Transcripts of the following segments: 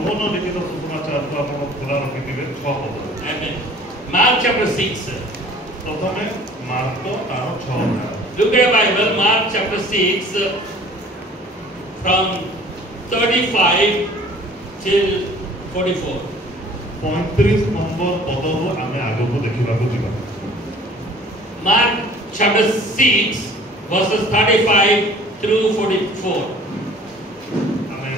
योहन लिखित सुसमाचार को आपण खुला रखिथिबे 6 पद। Amen. Mark chapter 6. प्रथमे मार्क तार 6 अध्याय। Look at your Bible, Mark chapter 6 from 35 till 44. 35 number पदरु आमे आगो देखिबा को जिबा। Mark chapter 6 verses 35 through 44. आमे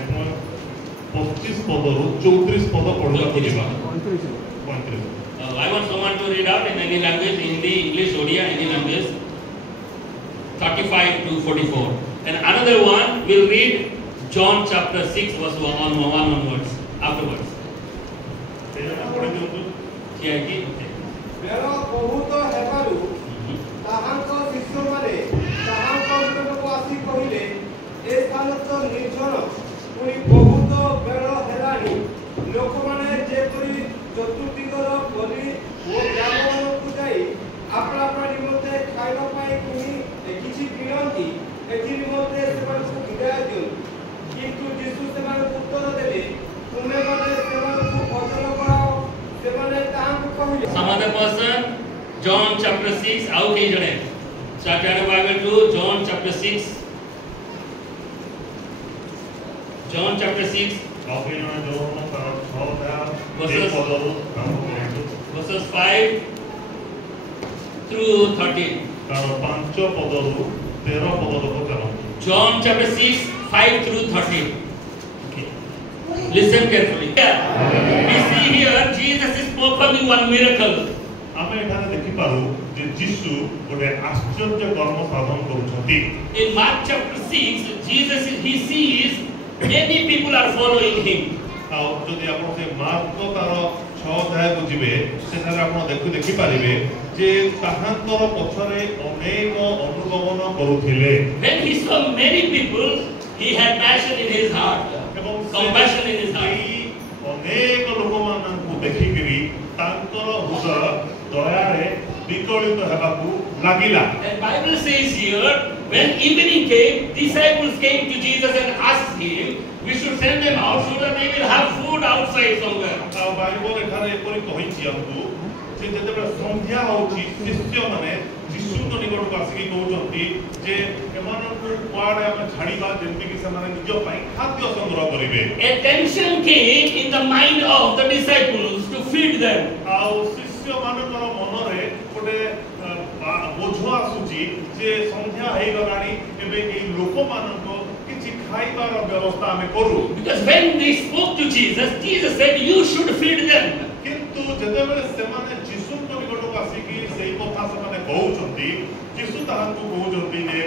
25 पदरु 34 पद पढला को जिबा। 35 I want someone to read out in any language, Hindi, English, Odia, any language. 35 to 44. And another one will read John chapter 6 verse 1 onwards, afterwards. एना पढि दियौ। ठीक है। मेरा बहुत हेबारु ताहांको शिष्य माने ताहांको निकटକୁ आसी कहिले ए स्थान तो निर्जन पुनी बहुत बेळ हेलानी लोक माने जेपरि चतुर्दिगर गली ओ ग्रामମାନଙ୍କୁ ଯାଇ अपना अपना निमंते खाଇବା ପାଇଁ କିଛି କିଣନ୍ତି ଏଥି ନିମନ୍ତେ ସେମାନଙ୍କୁ ବିଦାୟ ଦିଅନ୍ତି କିନ୍ତୁ ଯୀଶୁ ସେମାନଙ୍କୁ ଉତ୍ତର ଦେଲେ ତୁମେ ମାନେ ସେମାନଙ୍କୁ ଭଜନ କରାଅ ସେମାନେ ତାହାଙ୍କୁ କହିଲେ। Some other person, John chapter 6, how can you read? Start your Bible to John chapter 6. John chapter 6. अभिनय योहन तार 6 अध्याय Verses- 1 पदरु आरंभ करନ୍ତୁ। Verses 5 through 13. तार 5 पदरु 13 पद तक चलନ୍ତୁ। John chapter 6, 5 through 13. Okay. Listen carefully. We see here Jesus is performing one miracle. आमे एठाने देखि पारू जे यीशु गोटे आश्चर्य कर्म साधन करूछंती। In Mark chapter 6, he sees many people are following him. आ जदि आपण से मार्क तार 6 अध्याय को जिवे सेठारे आपण देखि पारिबे जे ताहांतर पछरे अनेक अनुगमन करूथिले। When he saw many people, he had passion in his heart, एवं compassion in his heart. अनेक लोक माननकु देखिकरी तांकर हृदय दयारे विकलित हेबाकू लागिला। And Bible says here, when evening came, disciples came to Jesus and asked him, we should send them out so that they will have food outside somewhere. आ Bible एठारे एपरि कहिछि हमकु जे जते संध्या होछि शिष्य माने यीशुଙ୍କ निकटକୁ ଆସିକି କହୁଛନ୍ତି ଯେ ଏମାନଙ୍କୁ କୁଆଡ଼େ ଆମେ ଛାଡ଼ିବା ଯେମିତି କି ସେମାନେ ନିଜ ପାଇଁ ଖାଦ୍ୟ ସଂଗ୍ରହ କରିବେ। A tension came in the mind of the disciples to feed them. ଆଉ ଶିଷ୍ୟମାନଙ୍କର ମନରେ ଗୋଟେ ବୋଝ ଆସୁଛି ଯେ ସନ୍ଧ୍ୟା ହେଇଗଲାଣି ଏବେ ଏଇ ଲୋକମାନଙ୍କ କିଛି ଖାଇବାର ବ୍ୟବସ୍ଥା ଆମେ କରୁ। Because when they spoke to Jesus, Jesus said, you should feed them. କିନ୍ତୁ ଯେତେବେଳେ ସେମାନେ ଯୀଶୁଙ୍କ ନିକଟକୁ ଆସିକି ସେଇ କଥା ସେମାନେ କହୁଛନ୍ତି ଯୀଶୁ ତାହାଙ୍କୁ କହୁଛନ୍ତି ଯେ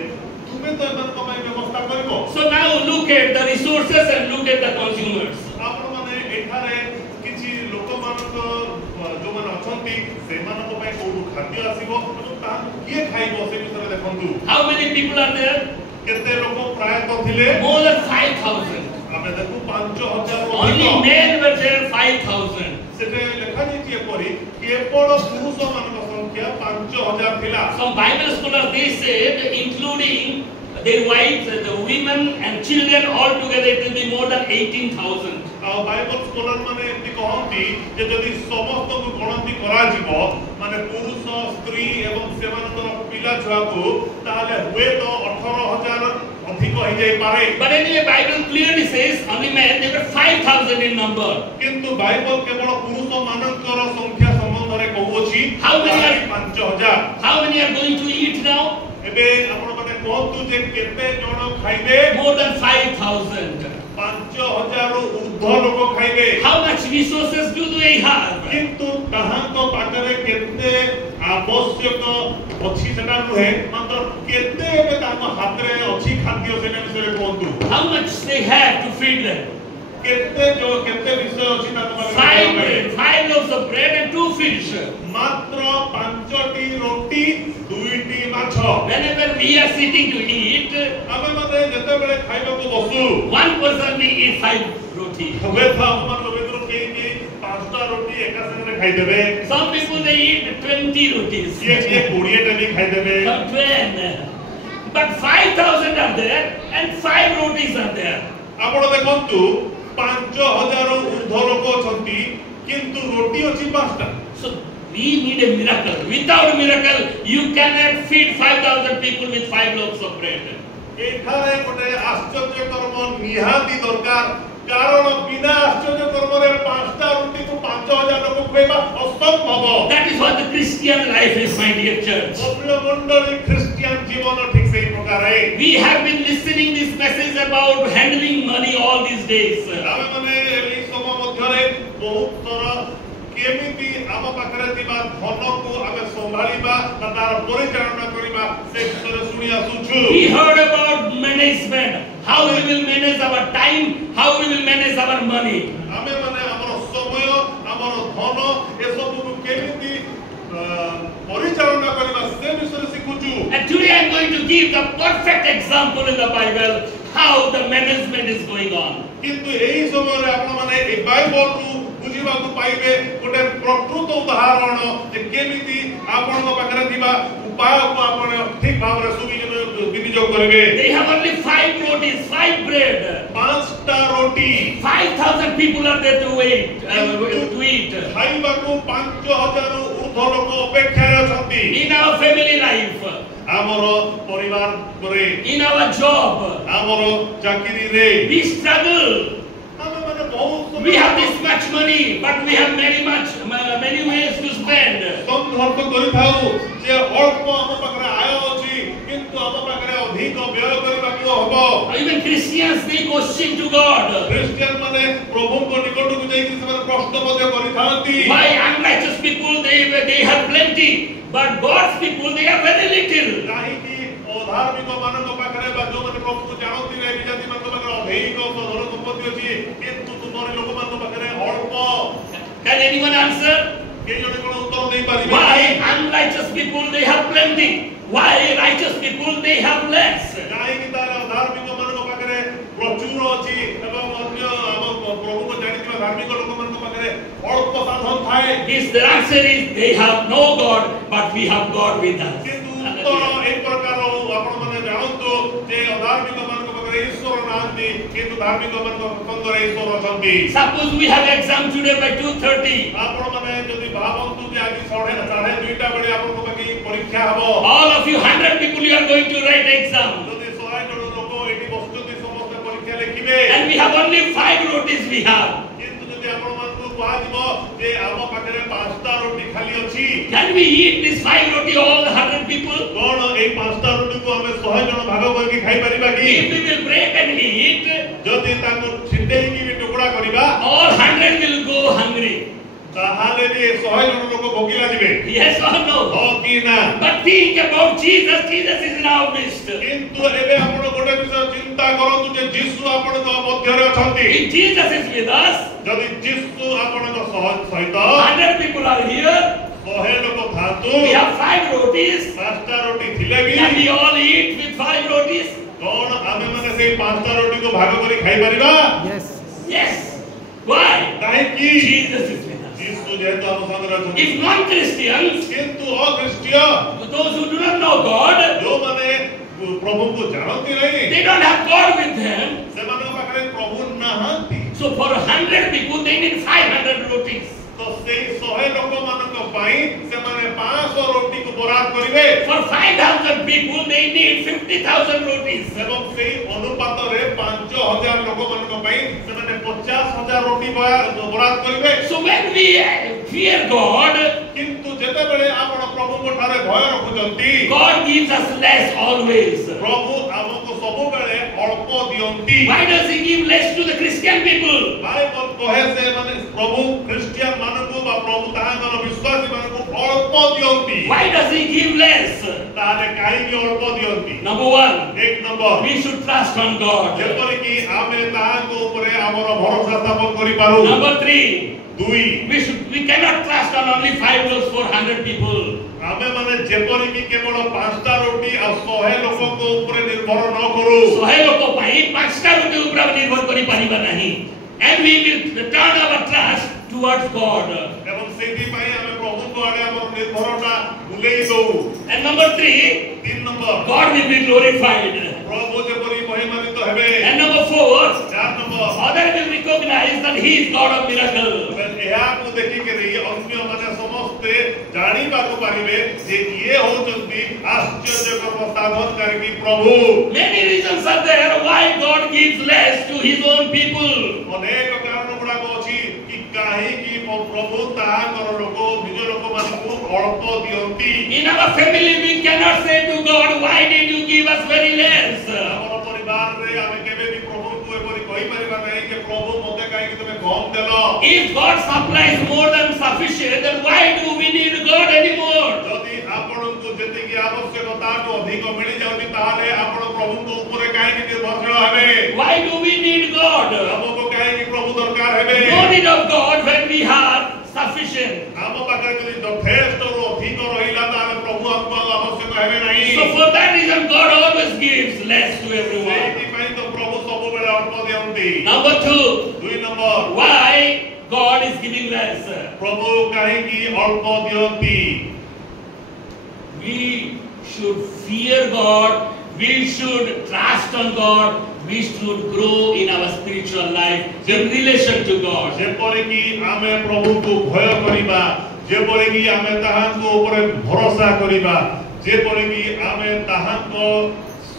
ତୁମେ ତ ଏମାନଙ୍କ ପାଇଁ ବ୍ୟବସ୍ଥା କରିବ। So now look at the resources and look at the consumers. ଆପଣମାନେ ଏଠାରେ କିଛି ଲୋକମାନଙ୍କ ଯୋଉମାନେ ଅଛନ୍ତି ସେମାନଙ୍କ ପାଇଁ କୋଉଠୁ ଖାଦ୍ୟ ଆସିବ ଏବଂ ତାହାକୁ କିଏ ଖାଇବ ସେ ବିଷୟରେ ଦେଖନ୍ତୁ। How many people are there? କେତେ ଲୋକ ପ୍ରାୟତଃ ଥିଲେ? More than 5,000. ଆମେ ଦେଖୁ 5,000 Only men were there 5,000. ସେଠି ଲେଖାଯାଇଛି ଏପରି କେବଳ ପୁରୁଷମାନଙ୍କ ସଂଖ୍ୟା 5,000 ଥିଲା। Some Bible scholars, they said, including their wives, the women and children all together, it will be more than 18,000. ଆଉ ବାଇବଲ ସ୍କଲାର ମାନେ ଏମିତି କହନ୍ତି ଯେ ଯଦି ସମସ୍ତଙ୍କୁ ଗଣତି କରାଯିବ ମାନେ ପୁରୁଷ ସ୍ତ୍ରୀ ଏବଂ ସେମାନଙ୍କର ପିଲା ଛୁଆକୁ ତାହେଲେ ହୁଏତ 18,000 ଅଧିକ ହେଇଯାଇପାରେ। But anyway, Bible clearly says only men, they were 5,000 in number. କିନ୍ତୁ ବାଇବଲ କେବଳ ପୁରୁଷମାନଙ୍କର ସଂଖ୍ୟା ସମ୍ବନ୍ଧରେ କହୁଅଛି How many are- 5,000। How many are going to eat now? ଏବେ ଆପଣମାନେ କୁହନ୍ତୁ ଯେ କେତେ ଜଣ ଖାଇବେ? More than 5,000. 5,000 ରୁ ଉର୍ଦ୍ଧ୍ୱ ଲୋକ ଖାଇବେ। How much resources do they have? କିନ୍ତୁ ତାହାଙ୍କ ପାଖରେ କେତେ ଆବଶ୍ୟକ ଅଛି ସେଟା ନୁହେଁ ମାତ୍ର କେତେ ଏବେ ତାଙ୍କ ହାତରେ ଅଛି ଖାଦ୍ୟ ସେଟା ବିଷୟରେ କୁହନ୍ତୁ। How much they have to feed them? କେତେ ବିଷୟ ଅଛି ତାଙ୍କ Five ପାଖରେ? bread, 5 loaves of bread and 2 fish. ମାତ୍ର 5ଟି ରୁଟି 2ଟି ମାଛ। Whenever we are sitting to eat, ଆମେ ମାନେ ଯେତେବେଳେ ଖାଇବାକୁ ବସୁ one person may eat 5 roti. ହୁଏତ ଆମମାନଙ୍କ ଭିତରୁ କେହି 5ଟା ରୁଟି ଏକା ସାଙ୍ଗରେ ଖାଇଦେବେ। Some people they eat 20 rotis. କିଏ 20ଟା ବି ଖାଇଦେବେ। Some 12. But 5,000 are there and 5 rotis are there. ଆପଣ ଦେଖନ୍ତୁ 5,000 ରୁ किंतु रोटी अछि 5टा So we need a miracle. Without miracle, you cannot feed 5,000 people with 5 loaves of bread. एठारे गोटे आश्चर्य कर्म निहाती दरकार कारण बिना आश्चर्य कर्मरे 5टा रोटी को 5,000 लोक खुएबा असंभव That is what the Christian life is, my dear church. प्रिय मंडली ख्रिस्टियन जीवन ठीक सेही प्रकार है We have been listening this message about handling money all these days. आमे माने एई समय मध्यरे बहुत सारा केमिति आम पाखरे दिबा धन को आमे संभाळीबा तार परिचालना करिबा से विषय सुनि आसुछु We heard about management, how we will manage our time, how we will manage our money. आमे माने हमर समय हमर धन ए सब को केमिति परिचालना करिबा से विषय सिखुछु And today I am going to give the perfect example in the Bible how the management is going on. किंतु एही समय रे आपण माने ए बाइबल रु बुझिबा को पाइबे गोटे प्रकृत उदाहरण जे केमिति आपण पाखरे दिबा उपाय को आपण ठीक भाव रे विनियोग करिवे They have only 5 rotis, 5 bread. 5टा roti 5,000 people are there to eat. खाइबा को 5,000 ऊर्ध्व लोक अपेक्षा रे अछंती In our family life, हमर परिवार करे in our job, हमर चाकरी रे we struggle. हमें माने बहुत We have this much money, but we have many ways to spend. संघर्ष करि थाउ जे अल्प हम पाखरे आय अछि किंतु हम पाखरे अधिक व्यय करिबा को हबो Even Christians, they question to God. Christian माने प्रभु को निकट को जाई कि से प्रश्न मध्य करि थांती Why unrighteous people they have plenty, but God's people they have very little. काहे कि अधार्मिक मानक पाखरे बा जो माने प्रभु को जानती रे विजाति मानक पाखरे अधिक धन संपत्ति अछि किंतु तुमरे लोक मानक पाखरे अल्प Can anyone answer? के जने कोन उत्तर देई पारिबे Why unrighteous people they have plenty? Why righteous people they have less? काहे कि तार धार्मिक मानक पाखरे प्रचुर अछि एवं अन्य हम प्रभु को जानिଥିବା धार्मिक लोक मानक पाखरे अल्प साधन थाए Yes, the answer is they have no God, but we have God with us. किंतु उत्तर एक प्रकार आपण माने जानतो जे अधार्मिक मानक पाखरे ईश्वर नांती किंतु धार्मिक मानक संगरे ईश्वर अछंती Suppose we have exam today by 2:30. आपण माने जदि भावंतु जे आज 2:30 बेले आपण को बाकी परीक्षा हबो All of you 100 people you are going to write exam. जदि 100 जन लोक एठी बस्तुति समस्त परीक्षा लिखिबे And we have only 5 rotis we have. किंतु जदि आपण मानकु कहदिबो जे आम पाखरे 5टा रोटी खाली अछि Can we eat this 5 roti all 100 people? कोन ए 5टा रोटी को हमें 100 जन भाग करके खाई परिबा की If we will break and eat, जदि ताको छिंडेई की भी टुकड़ा करिबा all 100 will go hungry. ताहाले भी 100 जन लोक भोगिला जिवे Yes or no? हो की ना But think about Jesus. Jesus is in our midst. किंतु एबे आपण गोटे विषय चिंता करंतु जे यीशु आपण को मध्य रे अछंती If Jesus is with us, जदि यीशु आपण को सहित 100 people are here. 100 लोक थातु We have 5 rotis. 5टा रोटी थिले भी Can we all eat with 5 rotis? कोन आमे माने से 5टा रोटी को भाग करी खाई परिबा Yes. Why? काहे की Jesus is with us. यीशु जेतो हम संग रहथि If non-Christians, किंतु अख्रिस्टियन those who do not know God, जो माने प्रभु को जानती नहीं they don't have God with them. से माने पाखरे प्रभु नाहंती So for 100 people, they need 500 rotis. तो से 100 लोक मानक पई से माने 500 रोटी को बराद करिवे For 5,000 people, they need 50,000 rotis. एवं से अनुपात रे 5000 लोक मानक पई से माने 50,000 रोटी बराद करिवे So when we fear God, किंतु जेते बेले आपण प्रभु को ठारे भय रखुचंती God gives us less always. प्रभु हमको सब बेले अल्प दियंती Why does He give less to the Christian people? Bible कहे से माने प्रभु क्रिश्चियन मानकु बा प्रभु ताहांकर विश्वासी मानकु अल्प दियंती Why does He give less? तारे काई भी अल्प दियंती Number 1, एक number we should trust on God. जेपरि कि आमे ताहांको ऊपर हमर भरोसा स्थापन करि पारू Number 3, दुई we cannot trust on only 5 loaves for 100 people. आमे माने जेपरि कि केवल 5टा रोटी आ 100 लोकक ऊपर निर्भर न करू 100 लोक ପାଇଁ 5ଟା ରୋଟି ଉପରେ ଆମେ ନିର୍ଭର କରି ପାରିବା ନାହିଁ. And we will turn our trust towards God. एवं सेति पई आमे प्रभु को आडे हमर निर्भरता भुलेई दउ And number 3, 3 number God will be glorified. प्रभु जेपरि महिमान्वित हेबे And number 4, चार number others will recognize that He is God of miracles. ଏହାକୁ ଦେଖିକରି ଅନ୍ୟମାନେ ସମସ୍ତେ ଜାଣିବାକୁ ପାରିବେ ଯେ ଇଏ ହଉଛନ୍ତି ଆଶ୍ଚର୍ଯ୍ୟକର ସାଧନକାରୀ ପ୍ରଭୁ। Many reasons are there why God gives less to His own people. ଅନେକ କାରଣ ଗୁଡାକ ଅଛି କି କାହିଁକି ପ୍ରଭୁ ତାହାଙ୍କର ଲୋକ ନିଜ ଲୋକମାନଙ୍କୁ ଅଳ୍ପ ଦିଅନ୍ତି। In our family we cannot say to God, why did you give us very less? ଆମର ପରିବାରରେ ଆମେ କେବେ ବି ପ୍ରଭୁଙ୍କୁ ଏପରି କହିପାରିବା ନାହିଁ ଯେ ପ୍ରଭୁ ମୋତେ କାହିଁକି ତୁମେ କମ୍ ଦେଲ। If God supplies more than sufficient, then why do we need God anymore? ଯଦି ଆପଣଙ୍କୁ ଯେତିକି ଆବଶ୍ୟକ ତାଠୁ ଅଧିକ ମିଳିଯାଉଛି ତାହେଲେ ଆପଣ ପ୍ରଭୁଙ୍କ ଉପରେ କାହିଁକି ନିର୍ଭରଶୀଳ ହେବେ? Why do we need God? ଆମକୁ କାହିଁକି ପ୍ରଭୁ ଦରକାର ହେବେ? No need of God when we have sufficient. ଆମ ପାଖରେ ଯଦି ଯଥେଷ୍ଟରୁ ଅଧିକ ରହିଲା ତାହେଲେ ପ୍ରଭୁ ଆମକୁ ଆଉ ଆବଶ୍ୟକ ହେବେ ନାହିଁ। So for that reason God always gives less to everyone. ସେଇଥିପାଇଁ ତ ପ୍ରଭୁ ସବୁବେଳେ ଅଳ୍ପ ଦିଅନ୍ତି। Number 2, 2 number, why God is giving less? ପ୍ରଭୁ କାହିଁକି ଅଳ୍ପ ଦିଅନ୍ତି? We should fear God, we should trust on God, we should grow in our spiritual life in relation to God. ଯେପରିକି ଆମେ ପ୍ରଭୁଙ୍କୁ ଭୟ କରିବା, ଯେପରିକି ଆମେ ତାହାଙ୍କ ଉପରେ ଭରସା କରିବା, ଯେପରିକି ଆମେ ତାହାଙ୍କ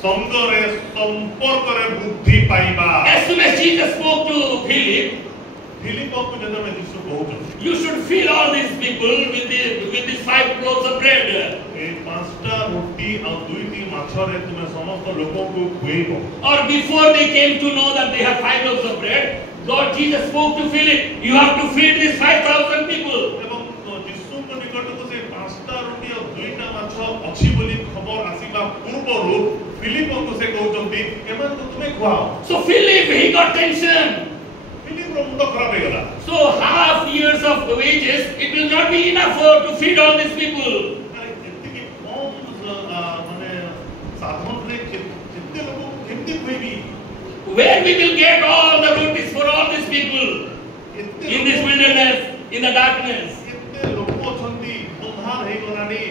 ସଙ୍ଗରେ ସମ୍ପର୍କରେ ବୃଦ୍ଧି ପାଇବା। As soon as Jesus spoke to Philip, ଫିଲିପକୁ ଯେତେବେଳେ ଯୀଶୁ କହୁଛନ୍ତି you should fill all these people with these 5 loaves of bread. এই 5ଟା ରୁଟି ଆଉ 2ଟି ମାଛରେ ତୁମେ ସମସ୍ତ ଲୋକଙ୍କୁ ଖୁଏଇବ। Or before they came to know that they have 5 loaves of bread, Lord Jesus spoke to Philip, you have to feed these 5,000 people. ଏବଂ ଯୀଶୁଙ୍କ ନିକଟକୁ ସେ 5ଟା ରୁଟି ଆଉ 2ଟା ମାଛ ଅଛି ବୋଲି ଖବର ଆସିବା ପୂର୍ବରୁ ଫିଲିପକୁ ସେ କହୁଛନ୍ତି ଏମାନଙ୍କୁ ତୁମେ ଖୁଆଅ। So Philip, he got tension. ଫିଲିପର ମୁଣ୍ଡ ଖରାପ ହେଇଗଲା। So half years of wages, it will not be enough to feed all these people. ଯେତିକି କମ୍ ମାନେ ସାଧନରେ ଯେତେ ଲୋକଙ୍କୁ କେମିତି ଖୁଏଇବି? Where we will get all the rotis for all these people in this wilderness, in the darkness? କେତେ ଲୋକ ଅଛନ୍ତି, ଅନ୍ଧାର ହେଇଗଲାଣି,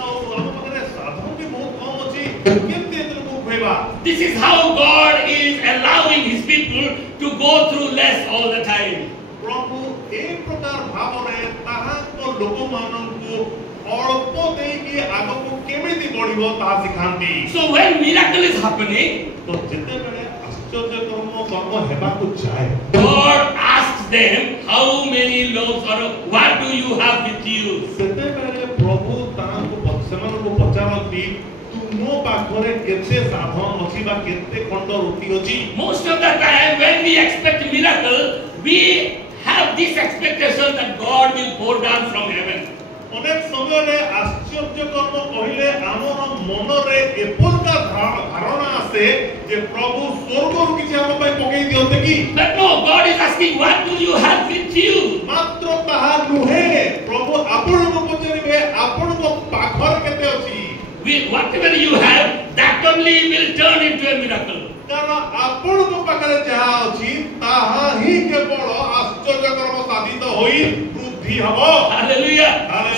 ଆଉ ଆମ ପାଖରେ ସାଧନ ବି ବହୁତ କମ୍ ଅଛି, କେମିତି ଏତେ ଲୋକଙ୍କୁ ଖୁଏଇବା? This is how God is allowing His people to go through less all the time. ପ୍ରଭୁ ଏ ପ୍ରକାର ଭାବରେ ତାହାଙ୍କ ଲୋକମାନଙ୍କୁ ଅଳ୍ପ ଦେଇକି ଆଗକୁ କେମିତି ବଢିବ ତାହା ଶିଖାନ୍ତି। So when miracle is happening, ତ ଯେତେବେଳେ କର୍ମ ହେବାକୁ ଚାହେଁ, God asks them, how many loaves or what do you have with you? ସେତେବେଳେ ପ୍ରଭୁ ସେମାନଙ୍କୁ ପଚାରନ୍ତି ତୁମ ପାଖରେ କେତେ ସାଧନ ଅଛି ବା କେତେ ଖଣ୍ଡ ରୁଟି ଅଛି? Most of the time when we expect miracle, we have this expectation that God will pour down from heaven. ଅନେକ ସମୟରେ ଆଶ୍ଚର୍ଯ୍ୟ କର୍ମ କହିଲେ ଆମର ମନରେ ଏପରିକା ଧାରଣା ଆସେ ଯେ ପ୍ରଭୁ ସ୍ୱର୍ଗରୁ କିଛି ଆମ ପାଇଁ ପକେଇ ଦିଅନ୍ତେ କି? But no, God is asking, what do you have with you? ମାତ୍ର ତାହା ନୁହେଁ, ପ୍ରଭୁ ଆପଣଙ୍କୁ ପଚାରିବେ ଆପଣଙ୍କ ପାଖରେ କେତେ ଅଛି? Whatever you have, that only will turn into a miracle. କାରଣ ଆପଣଙ୍କ ପାଖରେ ଯାହା ଅଛି ତାହା ହିଁ କେବଳ ଆଶ୍ଚର୍ଯ୍ୟକର୍ମ ସାଧିତ ହୋଇ ବୃଦ୍ଧି ହେବ। Hallelujah.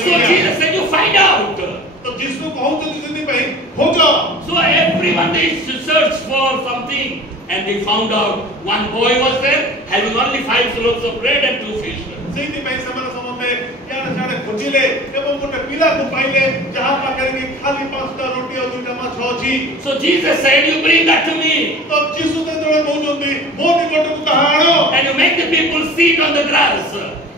So Hallelujah. Jesus said, you find out. ତ ଯୀଶୁ କହୁଛନ୍ତି ସେଥିପାଇଁ ଖୋଜ। So everyone they searched for something and they found out one boy was there having only 5 loaves of bread and 2 fish. ସେଇଥିପାଇଁ ସେମାନେ ସମସ୍ତେ ଇଆଡ଼େ ସିଆଡ଼େ ଖୋଜିଲେ ଏବଂ ଗୋଟେ ପିଲାକୁ ପାଇଲେ ଯାହା ପାଖରେ କି ଖାଲି 5ଟା ରୁଟି ଆଉ 2ଟା ମାଛ ଅଛି। So Jesus said, you bring that to me. ତ ଯୀଶୁ ଯେତେବେଳେ କହୁଛନ୍ତି ମୋ ନିକଟକୁ ତାହା ଆଣ And you make the people sit on the grass.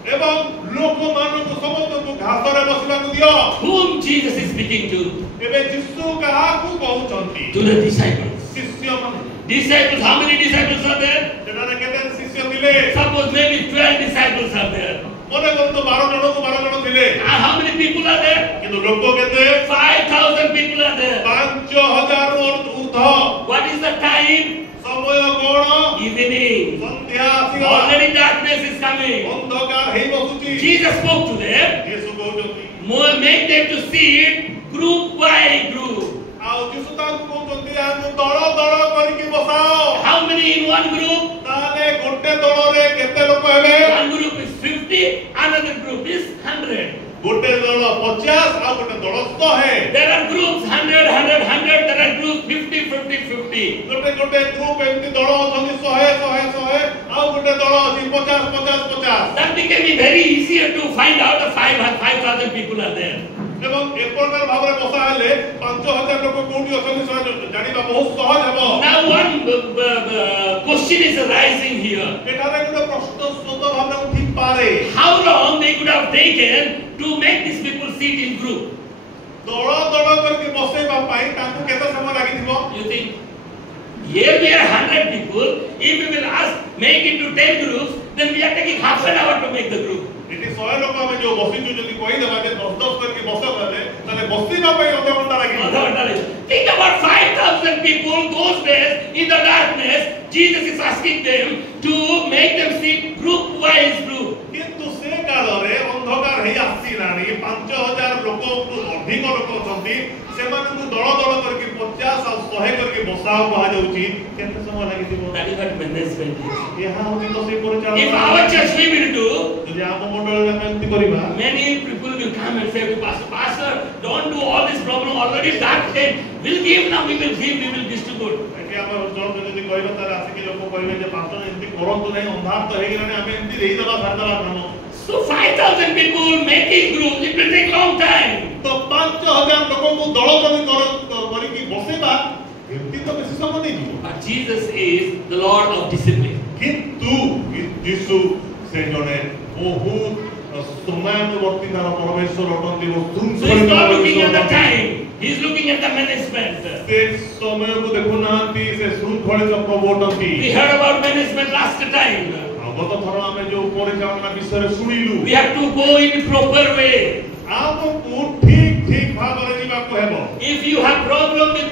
ଏବଂ ଲୋକମାନଙ୍କୁ ସମସ୍ତଙ୍କୁ ଘାସରେ ବସିବାକୁ ଦିଅ। Whom Jesus is speaking to? ଏବେ ଯୀଶୁ କାହାକୁ କହୁଛନ୍ତି? To the disciples. ଶିଷ୍ୟମାନେ। Disciples, how many disciples are there? ସେଠାରେ କେତେ ଶିଷ୍ୟ ଥିଲେ? Suppose maybe 12 disciples are there. ମନେ କରନ୍ତୁ 12 ଜଣକୁ 12 ଜଣ ଥିଲେ। And how many people are there? କିନ୍ତୁ ଲୋକ କେତେ? 5,000 people are there. 5000 ଊର୍ଦ୍ଧ୍ୱ। What is the time? ସମୟ କଣ? Evening. ସନ୍ଧ୍ୟା ଆସିଗଲା। Already darkness is coming. ଅନ୍ଧକାର ହେଇ ବସୁଛି। Jesus spoke to them. ଯୀଶୁ କହୁଛନ୍ତି Make them to sit group by group. ଆଉ ଯୀଶୁ ତାଙ୍କୁ କହୁଛନ୍ତି ଆମକୁ ଦଳ ଦଳ କରିକି ବସାଅ। How many in one group? ତାହେଲେ ଗୋଟେ ଦଳରେ କେତେ ଲୋକ ହେବେ? One group is 50, another group is 100. ଗୋଟେ ଦଳ 50 ଆଉ ଗୋଟେ ଦଳ 100। There are groups 100, 100, 100. There are groups 50, 50, 50. ଗୋଟେ ଗ୍ରୁପ ଏମିତି ଦଳ ଅଛନ୍ତି 100 100 100 ଆଉ ଗୋଟେ ଗୋଟେ ଦଳ ଅଛି 50 50 50 That became very easier to find out the 5,000 people are there. ଏବଂ ଏ ପ୍ରକାର ଭାବରେ ବସା ହେଲେ 5000 ଲୋକ କୋଉଠି ଅଛନ୍ତି ଜାଣିବା ବହୁତ ସହଜ ହେବ। Now one question is arising here. ଏଠାରେ ଗୋଟେ ପ୍ରଶ୍ନ ସ୍ୱତ ଭାବରେ ଉଠି ପାରେ। How long they could have taken to make these people sit in group? ଦଳ ଦଳ କରିକି ବସେଇବା ପାଇଁ ତାଙ୍କୁ କେତେ ସମୟ ଲାଗିଥିବ? You think? Here we are 100 people. If we will ask, make into 10 groups, then we are taking half an hour to make the group. ଏଠି 100 ଲୋକ ଆମେ ଯୋଉ ବସିଛୁ ଯଦି କହିଦେବା ଯେ 10 କରିକି ବସେଇଦେଲେ ତାହେଲେ ବସିବା ପାଇଁ ଅଧ ଘଣ୍ଟା ଲାଗିବ। Think about 5,000 people those days in the darkness. Jesus is asking them to make them sit group wise group. କିନ୍ତୁ ସେ କାଳରେ ଅନ୍ଧକାର ହେଇ ଆସିଲାଣି 5000 ଲୋକଠୁ ଅଧିକ ଲୋକ ଅଛନ୍ତି ସେମାନଙ୍କୁ ଦଳ ଦଳ କରିକି 50 ଆଉ 100 କରିକି ବସାଅ କୁହାଯାଉଛି କେତେ ସମୟ ଲାଗିଥିବ? That is what management is. ଏହା ହେଉଛି ତ ସେଇ ପରିଚାଳନା। If our church we will do, ଯଦି ଆମ ମଣ୍ଡଳରେ ଆମେ ଏମିତି କରିବା many people will come and say to pastor, don't do all this problem already dark then. We'll give now, we will give, we will distribute. ଏଠି ଆମେ ଜଣକୁ ଯଦି କହିବା ତାହେଲେ ଆସିକି ଲୋକ କହିବେ ଯେ ପାଞ୍ଚ ଏମିତି କରନ୍ତୁ ନାହିଁ ଅନ୍ଧାର ତ ହେଇଗଲାଣି ଆମେ ଏମିତି ଦେଇଦେବା ସାରିଦେବା କାମ। So 5,000 people making groups, it will take long time. ତ 5000 ଲୋକଙ୍କୁ ଦଳ କରିକି ବସେଇବା ଏମିତି ତ ବେଶୀ ସମୟ ନେଇଯିବ। But Jesus is the Lord of discipline. କିନ୍ତୁ ଯୀଶୁ ସେ ଜଣେ ବହୁତ ସମୟାନୁବର୍ତ୍ତୀ ତାର ପରମେଶ୍ୱର ଅଟନ୍ତି ଓ So he's not looking at the time, he's looking at the management. ସେ ସମୟକୁ ଦେଖୁନାହାନ୍ତି ସେ ଶୃଙ୍ଖଳିତ ପ୍ରଭୁ ଅଟନ୍ତି। We heard about management last time. ଗତ ଥର ଆମେ ଯୋଉ ପରିଚାଳନା ବିଷୟରେ ଶୁଣିଲୁ We have to go in proper way. ଆମକୁ ଠିକ ଭାବରେ ଯିବାକୁ ହେବ। If you have problem with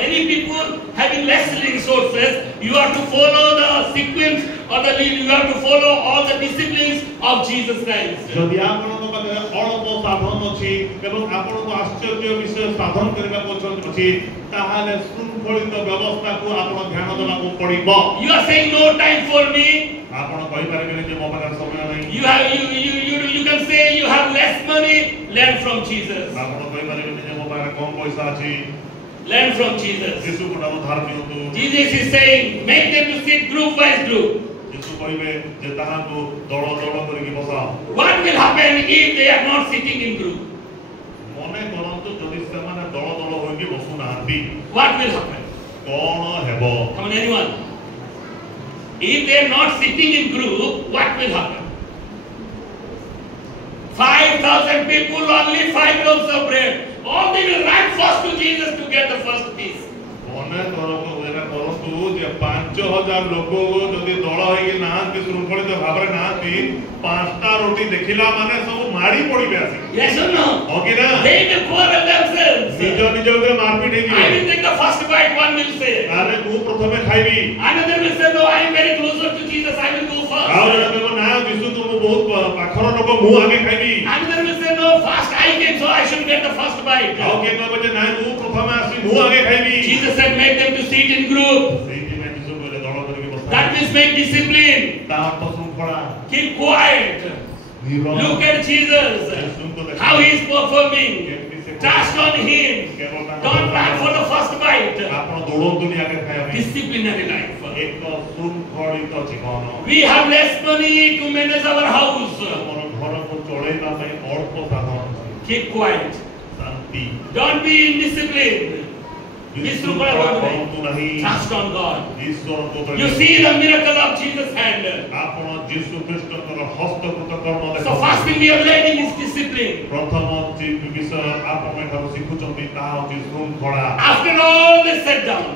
many people having less resources, you have to follow the sequence or the lead. You have to follow all the disciplines of Jesus Christ. ଯଦି ଆପଣଙ୍କ ପାଖରେ ଅଳ୍ପ ସାଧନ ଅଛି ଏବଂ ଆପଣଙ୍କୁ ଆଶ୍ଚର୍ଯ୍ୟ ବିଷୟ ସାଧନ କରିବାକୁ ଅଛି ତାହେଲେ ଶୃଙ୍ଖଳିତ ବ୍ୟବସ୍ଥାକୁ ଆପଣ ଧ୍ୟାନ ଦେବାକୁ ପଡ଼ିବ। You are saying no time for me. ଆପଣ କହିପାରିବେନି ଯେ ମୋ ପାଖରେ ସମୟ ନାହିଁ। You can say you have less money. Learn from Jesus. ଆପଣ କହିପାରିବେନି ଯେ ମୋ ପାଖରେ କମ ପଇସା ଅଛି। Learn from Jesus. ଯୀଶୁଙ୍କ ଠାରୁ ଧାର ନିଅନ୍ତୁ। Jesus is saying, make them to sit group wise group. ଯୀଶୁ କହିବେ ଯେ ତାହାଙ୍କୁ ଦଳ ଦଳ କରିକି ବସାଅ। What will happen if they are not sitting in group? ମନେ କରନ୍ତୁ ଯଦି ସେମାନେ ଦଳ ଦଳ ହୋଇକି ବସୁନାହାନ୍ତି What will happen? କଣ ହେବ? Come on, anyone. If they are not sitting in group, what will happen? 5,000 people, only 5 loaves of bread. All they will run first to Jesus to get the first piece. ମନେ କରନ୍ତୁ ଏଇଟା କରନ୍ତୁ ଯେ 5000 ଲୋକ ଯଦି ଦଳ ହେଇକି ନାହାନ୍ତି ଶୃଙ୍ଖଳିତ ଭାବରେ ନାହାନ୍ତି 5ଟା ରୋଟି ଦେଖିଲା ମାନେ ସବୁ ମାଡ଼ି ପଡ଼ିବେ ଆସି। Yes or no? ହଁ କି ନା? They will quarrel themselves. ନିଜ ଭିତରେ ମାରପିଟ I ହେଇଯିବେ। will take the first bite, one will say. ଆରେ ମୁଁ ପ୍ରଥମେ ଖାଇବି। Another will say, no, I am very closer to Jesus, I will go ଆଉ first. ଜଣେ କହିବ ନା ଯୀଶୁ ତ ମୁଁ ବହୁତ ପାଖର ଲୋକ ମୁଁ ଆଗେ ଖାଇବି। Another will say, no, first I came, so I should get the first bite. ଆଉ କିଏ କହିବ ଯେ ନାଇଁ ମୁଁ ପ୍ରଥମେ ଆସିବି ମୁଁ ଆଗେ ଖାଇବି। Jesus said, make them to sit in group. ସେଇଥିପାଇଁ ଯୀଶୁ କହିଲେ ଦଳ କରିକି ବସାଅ। That means make discipline. ତା ଅର୍ଥ ଶୃଙ୍ଖଳା। Keep quiet. Look at Jesus. How he is performing. Trust on him. Don't run for the first bite. ଆପଣ ଦୌଡ଼ନ୍ତୁନି ଆଗେ ଖାଇବା ପାଇଁ। Disciplinary life. ଏକ ଶୃଙ୍ଖଳିତ ଜୀବନ। We have less money to manage our house. ଆମର ଘରକୁ ଚଳେଇବା ପାଇଁ ଅଳ୍ପ ସାଧନ ଅଛି। Keep quiet. Shanti. Don't be indisciplined. ବିଶୃଙ୍ଖଳା କରନ୍ତୁ ନାହିଁ। Trust on God. ଈଶ୍ୱରଙ୍କ ଉପରେ You see the miracle of Jesus' hand. ଆପଣ ଯୀଶୁ ଖ୍ରୀଷ୍ଟଙ୍କର ହସ୍ତକୃତ କର୍ମ So ଦେଖନ୍ତୁ। first thing we are learning is discipline. ପ୍ରଥମ ବିଷୟ ଆପଣଙ୍କଠାରୁ ଶିଖୁଛନ୍ତି ତାହା ହେଉଛି ଶୃଙ୍ଖଳା। After all this set down,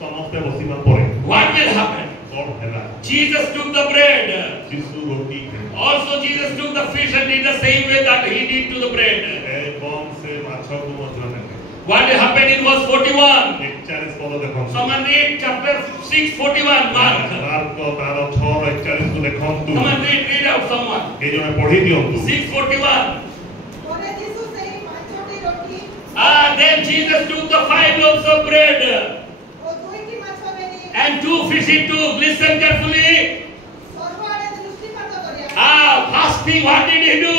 ସମସ୍ତେ ବସିବା ପରେ what will happen? କଣ ହେଲା? Jesus took the bread. ଯୀଶୁ ରୋଟି ଖାଇଲେ। Also Jesus took the fish and did the same way that he did to the bread. ଏବଂ ସେ ମାଛକୁ ମଧ୍ୟ ନେଲେ। What happened in verse 41? 41 ପଦ ଦେଖନ୍ତୁ। Someone read chapter 6:41. Mark. Mark ତାର 6:41 ଦେଖନ୍ତୁ। Someone read out someone. ଏ ଜଣେ ପଢି ଦିଅନ୍ତୁ। 6:41. ପରେ ଯୀଶୁ ସେହି ପାଞ୍ଚଟି ରୋଟି Then Jesus took the 5 loaves of bread ଓ ଦୁଇଟି ମାଛ ନେଇ and 2 fish he took. Listen carefully. ସର୍ବାଆଡ଼େ ଦୃଷ୍ଟିପାତ କରିବା। First thing, what did he do?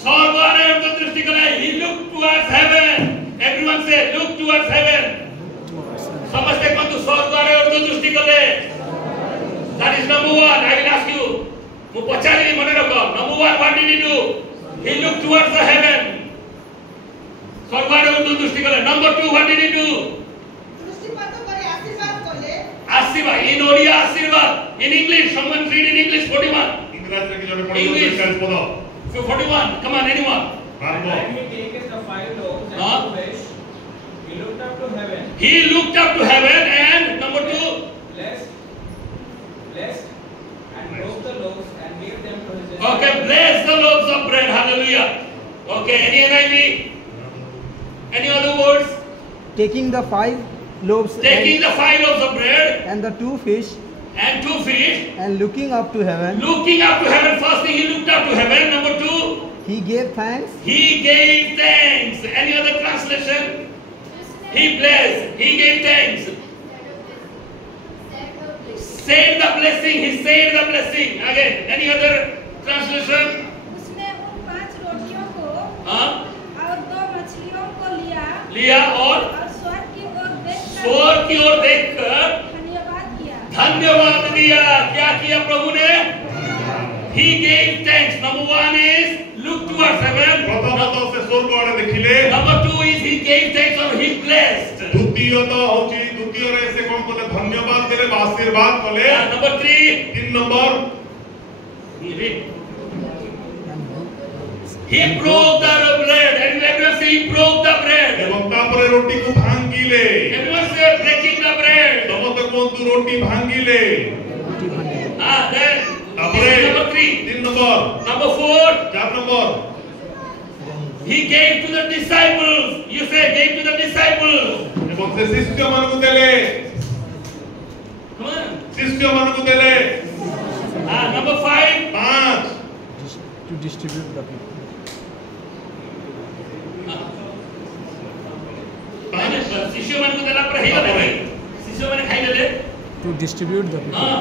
Sarvare the drishti kala. He looked towards heaven. Everyone say, look towards heaven. Samaste kontu sarvare the drishti kale. That is number one. I will ask you. Mu pachari mone rakho. Number one, what did he do? He looked towards the heaven. Sarvade undu drushti kale. Number two, what did he do? দৃষ্টিপাত করে আশীর্বাদ করলে Ashirvad. In Odia, Ashirvad. In English, someone read in English. 41. ইংরেজিতে কি জনে পড়িব English. 41 পদ 41. Come on, anyone. Bharat And he taketh the 5 loaves and Huh? 2 fish. He looked up to heaven, He looked up to heaven and number two. blessed, and broke the loaves and gave them to his disciples. Okay, bless the loaves of bread. Hallelujah. Okay, any NIV? Any other words? Taking the 5 loaves Taking the 5 loaves of bread and the 2 fish and 2 fish, and looking up to heaven, looking up to heaven. First thing, he looked up to heaven. Number two, he gave thanks he gave thanks. Any other translation? He blessed. He gave thanks. Said the blessing. He said the blessing. Again, any other translation? उसने उन 5 रोटियों को Huh? और 2 मछलियों को लिया लिया और और स्वर्ग की ओर देखकर स्वर की ओर देखकर धन्यवाद किया। धन्यवाद दिया। क्या किया प्रभु ने? He gave thanks. Number one is look towards heaven. প্রথমত সে স্বর্গ আড়ে দেখিলে Number two is he gave thanks or he blessed. দ্বিতীয়ত হচ্ছে দ্বিতীয়রে সে কোন কলে ধন্যবাদ দেলে বা আশীর্বাদ কলে Number three, 3 number he broke the bread. And everyone say he broke the bread. এবং তারপরে রুটিকে ভাঙিলে Everyone say breaking the bread. সমস্ত কোনতু রুটি ভাঙিলে Then তারপরে this is number three. 3 number Number four, 4 number he gave to the disciples. You say gave to the disciples. এবং সে শিষ্যମାନଙ୍କୁ দেলে Come on. শিষ্যମାନଙ୍କୁ দেলে Number five, 5 to distribute the people. शिष्य मन को देला पर ହେଇଗଲା କି? ଶିଷ୍ୟ ମାନେ ଖାଇଦେଲେ? To distribute the people. ହଁ।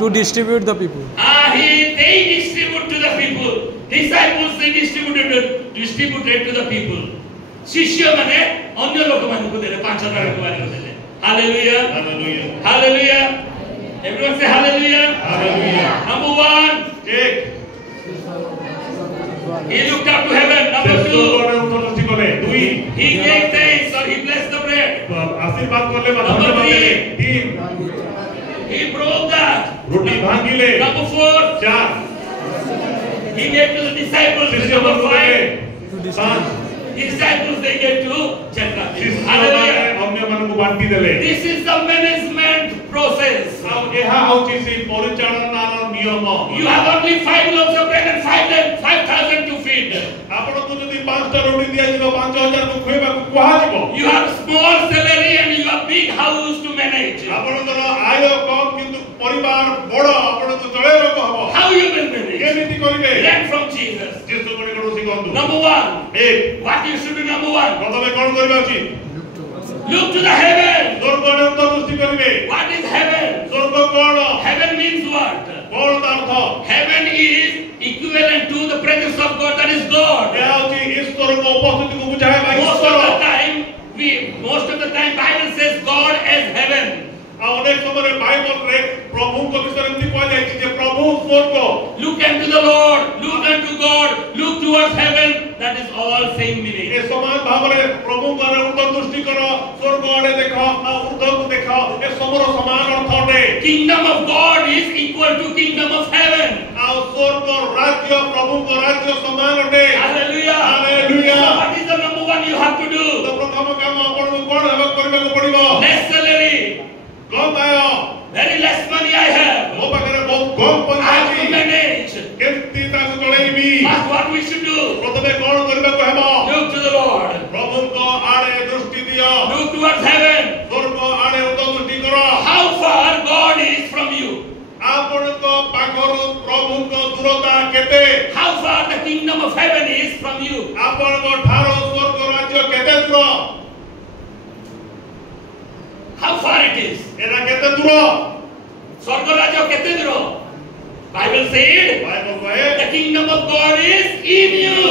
To distribute the people. They distribute to the people. Disciples they distributed to the people. ଶିଷ୍ୟ ମାନେ ଅନ୍ୟ ଲୋକମାନଙ୍କୁ ଦେଲେ 5,000 ଲୋକମାନଙ୍କୁ ଦେଲେ। Hallelujah. Hallelujah. Hallelujah. Everyone say hallelujah. Hallelujah. Number one, ঠিক he looked up to heaven. Number two, স্বর্গের উত্তরদৃষ্টি করে 2 he gave thanks or he blessed the bread. আশীর্বাদ করলে বা ধন্যবাদ দিলে 3 He broke that. রুটি ভাঙিলে Number four, 4 he gave to the disciples. Number শিষ্যମାନଙ୍କୁ দেলে five, 5 disciples they gave to general. ଶିଷ୍ୟମାନେ Hallelujah. ଅନ୍ୟମାନଙ୍କୁ ବାଣ୍ଟି ଦେଲେ This is the management process. ଆଉ ଏହା ହେଉଛି ସେହି ପରିଚାଳନାର ନିୟମ You have only 5 loaves of bread and 5,000 to feed. ଆପଣଙ୍କୁ ଯଦି 5ଟା ରୋଟି ଦିଆଯିବ 5,000କୁ ଖୁଆଇବାକୁ କୁହାଯିବ You have small salary and you have big house to manage. ଆପଣଙ୍କର ଆୟ କମ୍ କିନ୍ତୁ ପରିବାର ବଡ଼ ଆପଣଙ୍କୁ ଚଳେଇବାକୁ ହବ How you will manage? କେମିତି କରିବେ Learn from Jesus. ଯୀଶୁ ଗୁଡ଼ିକଠୁ ଶିଖନ୍ତୁ Number one, 1 what you should do number one, ପ୍ରଥମେ କ'ଣ କରିବା ଉଚିତ look to the heaven. ସ୍ୱର୍ଗରେ ଉତ୍ତରଦୃଷ୍ଟି କରିବେ What is heaven? ସ୍ୱର୍ଗ କ'ଣ Heaven means what? କ'ଣ ତା ଅର୍ଥ Heaven is equivalent to the presence of God, that is God. ଏହା ହେଉଛି ଈଶ୍ୱରଙ୍କ ଉପସ୍ଥିତିକୁ ବୁଝାଏ ବା Most ଈଶ୍ୱର of the time Bible says God as heaven. ଆଉ ଅନେକ ସମୟରେ ବାଇବଲରେ ପ୍ରଭୁଙ୍କ ବିଷୟରେ ଏମିତି କୁହାଯାଇଛି ଯେ ପ୍ରଭୁ ସ୍ୱର୍ଗ Look unto the Lord, look unto God, look towards heaven. That is all same A meaning. ସମାନ ଭାବରେ ପ୍ରଭୁଙ୍କର ଉତ୍ତରଦୃଷ୍ଟି କର ସ୍ୱର୍ଗ ଆଡ଼େ ଦେଖ ଆଉ ଉର୍ଦ୍ଧ୍ୱକୁ ଦେଖ ଏ ସବୁର ସମାନ ଅର୍ଥ ଅଟେ Kingdom of God is equal to kingdom of heaven. ଆଉ ସ୍ୱର୍ଗ ରାଜ୍ୟ ପ୍ରଭୁଙ୍କ ରାଜ୍ୟ ସମାନ ଅଟେ Hallelujah. Hallelujah. So what is the number one you have to ତ do? ପ୍ରଥମ କାମ ଆପଣଙ୍କୁ କ'ଣ କରିବାକୁ ପଡ଼ିବ Less salary, କମ୍ ଆୟ very less money I have. ମୋ ପାଖରେ ବହୁତ କମ୍ I ପଇସା have to ଅଛି manage. କେମିତି ତାକୁ ଚଳେଇବି That's what we should do. ପ୍ରଥମେ କ'ଣ କରିବାକୁ ହେବ Look to the Lord. ପ୍ରଭୁଙ୍କ ଆଡ଼େ ଦୃଷ୍ଟି ଦିଅ Look towards heaven. ସ୍ୱର୍ଗ ଆଡ଼େ ଉତ୍ତରଦୃଷ୍ଟି କର How far God is from you? ଆପଣଙ୍କ ପାଖରୁ ପ୍ରଭୁଙ୍କ ଦୂରତା କେତେ How far the kingdom of heaven is from you? ଆପଣଙ୍କ ଠାରୁ ସ୍ୱର୍ଗ ରାଜ୍ୟ କେତେ ଦୂର How far it is? ଏଟା କେତେ ଦୂର Swarga Raja kete duro. Bible said Bible କହେ the kingdom of God is in you.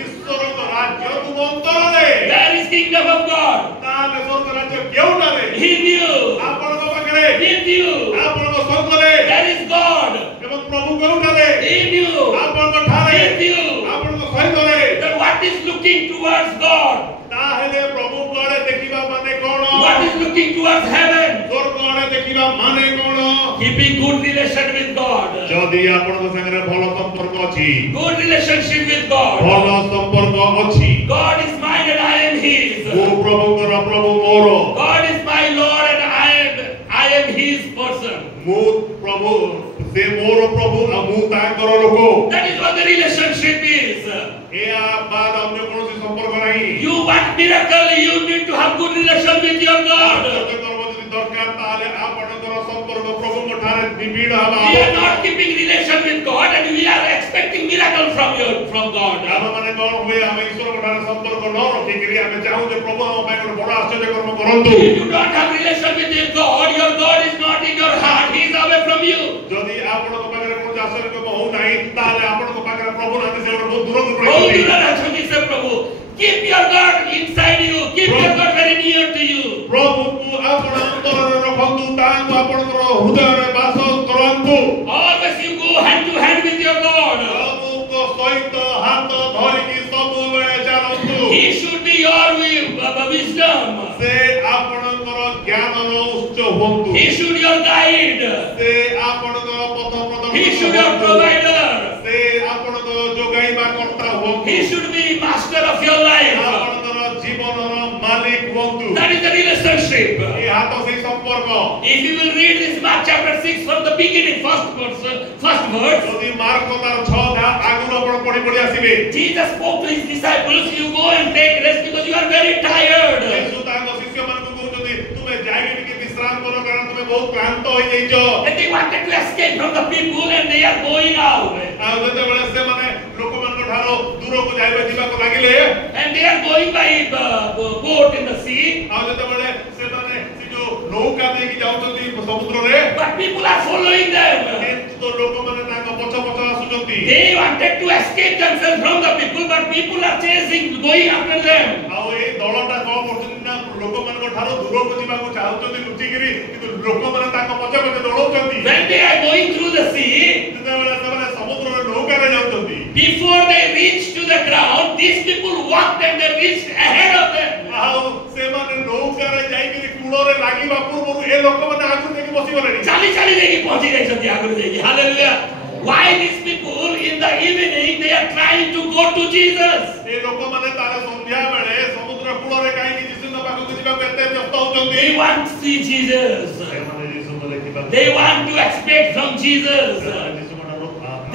ଈଶ୍ୱରଙ୍କ ରାଜ୍ୟ ତୁମ ଅନ୍ତରରେ Where is kingdom of God? ତାହେଲେ ସ୍ୱର୍ଗ ରାଜ୍ୟ କେଉଁଠାରେ In you. ଆପଣଙ୍କ ପାଖରେ ପାଖରେ with you. ଆପଣଙ୍କ ସଙ୍ଗରେ There is God ଏବଂ ପ୍ରଭୁ କେଉଁଠାରେ in you, ଆପଣଙ୍କ ଠାରେ with you. ଆପଣଙ୍କ ସହିତରେ Then what is looking towards God? ତାହେଲେ ପ୍ରଭୁ କୁଆଡ଼େ ଦେଖିବା ମାନେ କଣ What is looking towards heaven? ସ୍ୱର୍ଗ ଆଡ଼େ ଦେଖିବା ମାନେ କଣ Keeping good relation with God. ଯଦି ଆପଣଙ୍କ ସାଙ୍ଗରେ ଭଲ ସମ୍ପର୍କ ଅଛି Good relationship with God. ଭଲ ସମ୍ପର୍କ ଅଛି God is mine and I am His. ମୁଁ ପ୍ରଭୁଙ୍କର ପ୍ରଭୁ ମୋର God is my Lord and I am His person. ମୁଁ ପ୍ରଭୁ ସେ ମୋର ପ୍ରଭୁ ଆଉ ମୁଁ ତାଙ୍କର ଲୋକ That is what the relationship is. ଏହା ବାଦ ଅନ୍ୟ କୌଣସି ସମ୍ପର୍କ ନାହିଁ You want miracle, you need to have good relation with your God. କାର୍ଯ୍ୟକ୍ରମ ଯଦି ଦରକାର ତାହେଲେ ଆପଣଙ୍କର ସମ୍ପର୍କ ପ୍ରଭୁଙ୍କ ଠାରେ ନିବିଡ଼ ହେବା We are not keeping relation with God and we are expecting miracle from God. ଆମମାନେ କଣ ହୁଏ ଆମେ ଈଶ୍ୱରଙ୍କ ଠାରେ ସମ୍ପର୍କ ନ ରଖିକିରି ଆମେ ଚାହୁଁ ଯେ ପ୍ରଭୁ ଆମ ପାଇଁ ଗୋଟେ ବଡ଼ ଆଶ୍ଚର୍ଯ୍ୟ କର୍ମ କରନ୍ତୁ If you don't have relation with your God is not in your heart, He is away from you. ଯଦି ଆପଣଙ୍କ ପାଖରେ କୌଣସି ଆଶ୍ଚର୍ଯ୍ୟ କର୍ମ ହଉନାହିଁ ତାହେଲେ ଆପଣଙ୍କ ପାଖରେ ପ୍ରଭୁ ନାହାନ୍ତି ସେ ଗୋଟେ ବହୁତ ଦୂରକୁ Oh, ରହିଛନ୍ତି you are actually say, Prabhu, keep your God inside you, keep your God very near to you. ପ୍ରଭୁଙ୍କୁ ଆପଣ ଅନ୍ତରରେ ରଖନ୍ତୁ ତାହାଙ୍କୁ ଆପଣଙ୍କର ହୃଦୟରେ ବାସ କରନ୍ତୁ Always you go hand to hand with your God. ପ୍ରଭୁଙ୍କ ସହିତ ହାତ ଧରିକି ସବୁବେଳେ ଚାଲନ୍ତୁ He should be your wisdom. ସେ ଆପଣଙ୍କର ଜ୍ଞାନର ଉତ୍ସ ହୁଅନ୍ତୁ He should your guide. ସେ ଆପଣଙ୍କର ପଥ He should ପ୍ରଦର୍ଶକ your ହୁଅନ୍ତୁ provider. ସେ ଆପଣଙ୍କର ଯୋଗାଇବା କର୍ତ୍ତା ହୁଅନ୍ତୁ He should be master of your life. ଆପଣଙ୍କର ଜୀବନର ମାଲିକ ହୁଅନ୍ତୁ That is the relationship. ଏହା ତ ସେଇ ସମ୍ପର୍କ If you will read this Mark chapter 6 from the beginning, first verse, ଯଦି ମାର୍କ ତାର 6 ଆଗରୁ ଆପଣ ପଢି ପଢି ଆସିବେ Jesus spoke to his disciples, you go and take rest because you are very tired. ଯୀଶୁ ତାଙ୍କ ଶିଷ୍ୟମାନଙ୍କୁ କହୁଛନ୍ତି ତୁମେ ଯାଇକି ଟିକେ ବିଶ୍ରାମ କର କାରଣ ତୁମେ ବହୁତ କ୍ଳାନ୍ତ ହୋଇଯାଇଛ And they wanted to escape from the people and they are going out. ଆଉ ଯେତେବେଳେ ସେମାନେ ଲୋକମାନଙ୍କ ଠାରୁ ଦୂରକୁ ଯିବାକୁ ଲାଗିଲେ And they are going by boat in the sea. ଆଉ ଯେତେବେଳେ ସେମାନେ ସେ ଯୋଉ ନୌକା ଦେଇକି ଯାଉଛନ୍ତି ସମୁଦ୍ରରେ But people are following them. କିନ୍ତୁ ତ ଲୋକମାନେ ତାଙ୍କ ପଛ ପଛ ଆସୁଛନ୍ତି They wanted to escape themselves from the people, but people are chasing, going after them. ଆଉ ଏଇ ଦଳଟା କଣ କରୁଛନ୍ତି ନା ଲୋକମାନଙ୍କ ଠାରୁ ଦୂରକୁ ଯିବାକୁ ଚାହୁଁଛନ୍ତି ଲୁଚିକିରି କିନ୍ତୁ ଲୋକମାନେ ତାଙ୍କ ପଛେ ପଛେ ଦୌଡଉଛନ୍ତି When they are going through the sea, ଯେତେବେଳେ ସେମାନେ ସମୁଦ୍ରରେ ନୌକାରେ ଯାଉଛନ୍ତି before they reach to the ground, these people walked and they reached ahead of them. ଆଉ ସେମାନେ ନୌକାରେ ଯାଇକିରି କୂଳରେ ଲାଗିବା ପୂର୍ବରୁ ଏ ଲୋକମାନେ ଆଗରୁ ଯାଇକି ବସିଗଲେଣି Chali ଯାଇକି ପହଞ୍ଚି ଯାଇଛନ୍ତି ଆଗରୁ ଯାଇକି. Hallelujah. Why these people in the evening they are trying to go to Jesus? ଏ ଲୋକମାନେ ତାହେଲେ ସନ୍ଧ୍ୟା ବେଳେ ସମୁଦ୍ର କୂଳରେ କାହିଁକି ଯୀଶୁଙ୍କ ପାଖକୁ ଯିବାକୁ ଏତେ ବ୍ୟସ୍ତ ହଉଛନ୍ତି They want to see Jesus. ସେମାନେ ଯୀଶୁଙ୍କୁ ଦେଖିବାକୁ They want to expect from Jesus. ସେମାନେ ଯୀଶୁଙ୍କ ଠାରୁ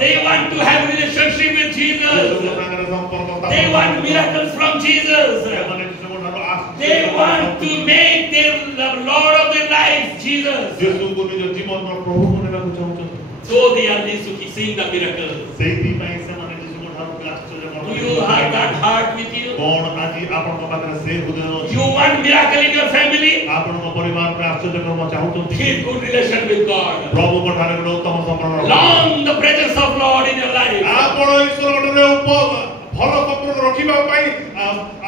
They want to have relationship with ଯୀଶୁଙ୍କ Jesus. ସାଙ୍ଗରେ ସମ୍ପର୍କ They ସ୍ଥାପନ want କରନ୍ତି। miracles from Jesus. ସେମାନେ ଯୀଶୁଙ୍କ ଠାରୁ They want to make their the Lord of their life Jesus. ଯୀଶୁଙ୍କୁ ନିଜ ଜୀବନର ପ୍ରଭୁ ନେବାକୁ ଚାହୁଁଛନ୍ତି So they are seeing the miracles. ସେଇଥିପାଇଁ ସେମାନେ ଯୀଶୁଙ୍କ ଠାରୁ ଆଶ୍ଚର୍ଯ୍ୟ Do you have that heart with you? କଣ ଆଜି ଆପଣଙ୍କ ପାଖରେ ସେ ହୃଦୟ ଅଛି You want miracle in your family? ଆପଣଙ୍କ ପରିବାରରେ ଆଶ୍ଚର୍ଯ୍ୟ କର୍ମ ଚାହୁଁଛନ୍ତି Keep good relation with God. ପ୍ରଭୁଙ୍କ ଠାରେ ଗୋଟେ ଉତ୍ତମ ସମ୍ପର୍କ ରଖନ୍ତୁ। Long the presence of Lord in your life. ଆପଣ ଈଶ୍ୱରଙ୍କ ଠାରେ ଭଲ ସମ୍ପର୍କ ରଖିବା ପାଇଁ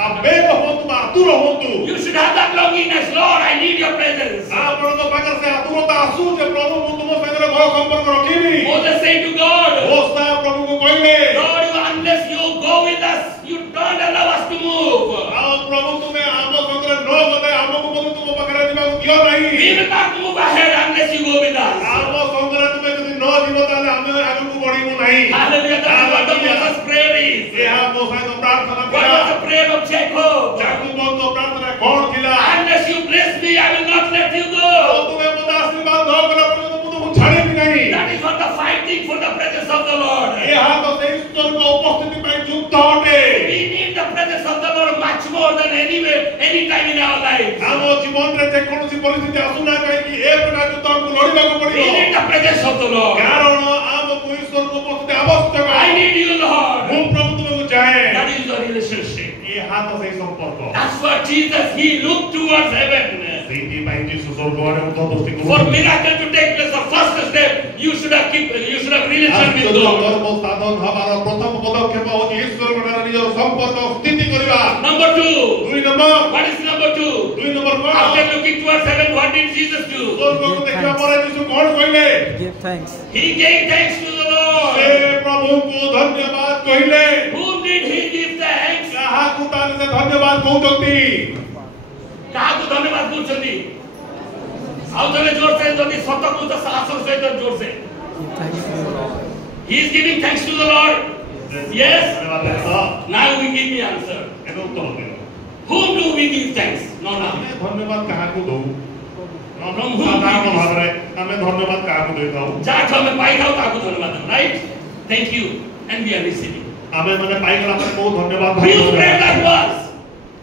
ଆବେଗ ହୁଅନ୍ତୁ ବା ଆତୁର ହୁଅନ୍ତୁ You should have that longingness. Lord, I need your presence. ଆପଣଙ୍କ ପାଖରେ ସେ ଆତୁରତା ଆସୁ ଯେ ପ୍ରଭୁ ମୁଁ ତୁମ ସାଙ୍ଗରେ ଭଲ ସମ୍ପର୍କ ରଖିବି Moses said to God, ମୋଶା ପ୍ରଭୁଙ୍କୁ କହିଲେ Lord, unless you go with us, you don't allow us to move. ଆଉ ପ୍ରଭୁ ତୁମେ ଆମ ସାଙ୍ଗରେ ନ ଗଲେ ଆମକୁ ମଧ୍ୟ ତୁମ ପାଖରେ ଯିବାକୁ ଦିଅ ନାହିଁ We will not move ahead unless you go with us. ଆମ ସାଙ୍ଗରେ ତୁମେ ଯଦି ନ ଯିବ ତାହେଲେ ଆମେ ଆଗକୁ ବଢିବୁ ନାହିଁ Hallelujah. That's what the Moses prayer is. ଏହା ମୋ ସାଙ୍ଗ ପ୍ରାର୍ଥନା What ଥିଲା was the prayer of Jacob? ଯାକୋବଙ୍କ ପ୍ରାର୍ଥନା କଣ ଥିଲା Unless you bless me, I will not let you ଆଉ go. ତୁମେ ମୋତେ ଆଶୀର୍ବାଦ ନ କଲା ପର୍ଯ୍ୟନ୍ତ ମୁଁ ତୁମକୁ ଛାଡ଼ିବି ନାହିଁ That is what the fighting for the presence of the Lord. ଏହା ତ ସେଇ ଈଶ୍ୱରଙ୍କ ଉପସ୍ଥିତି ପାଇଁ ଯୁଦ୍ଧ ଅଟେ We need the presence of the Lord much more than anywhere, any time in our lives. ଆମ ଜୀବନରେ ଯେକୌଣସି ପରିସ୍ଥିତି ଆସୁନା କାହିଁକି ଏ ପ୍ରକାର ଯୁଦ୍ଧ ଆମକୁ ଲଢିବାକୁ We ପଡିବ need the presence of the Lord. କାରଣ ଆମକୁ ଈଶ୍ୱରଙ୍କ ଉପସ୍ଥିତି ଆବଶ୍ୟକ I need you, Lord. ମୁଁ ପ୍ରଭୁ ତୁମକୁ ଚାହେଁ That is the relationship. ଏହା ତ ସେଇ ସମ୍ପର୍କ That's what Jesus, he looked towards heaven. ସେଇଥିପାଇଁ ଯୀଶୁ ସ୍ୱର୍ଗ ଆଡ଼େ ଉର୍ଦ୍ଧ ଦୃଷ୍ଟି For କରୁଛନ୍ତି miracle to take place, the first step, you should have relation with ଆଶ୍ଚର୍ଯ୍ୟ God. କର୍ମ ସାଧନ ହେବାର ପ୍ରଥମ ପଦକ୍ଷେପ ହେଉଛି ଈଶ୍ୱରଙ୍କ ଠାରେ ନିଜର ସମ୍ପର୍କ ସ୍ଥିତି କରିବା Number 2. ଦୁଇ ନମ୍ବର What is number 2? ଦୁଇ नंबर कौन After looking towards heaven, what did Jesus do? स्वर्ग को देखला पर यीशु कौन कहले Give thanks. He gave thanks to the Lord. से प्रभु को धन्यवाद कहले Whom did he give thanks? कहा को ताने से धन्यवाद कहउतंती काहाको धन्यवाद बोलछन्ती आउ तले जोर से जति सत्य को त साहस सहित जोर से Give thanks to the Lord. he is giving thanks to the Lord. Yes. धन्यवाद है Now we give me answer. I know Uttar they Whom do we give thanks? No, no. ଆମେ ଧନ୍ୟବାଦ କାହାକୁ ଦଉ From whom we ସାଧାରଣ give? ଭାବରେ ଆମେ ଧନ୍ୟବାଦ କାହାକୁ ଦେଇଥାଉ ଯାହା ଆମେ ପାଇଥାଉ ତାକୁ ଧନ୍ୟବାଦ ଦେଉ, right? Thank you, and we are receiving. ଆମେ ମାନେ ପାଇଗଲା ପରେ ବହୁତ ଧନ୍ୟବାଦ ଭାଇ Whose bread that was?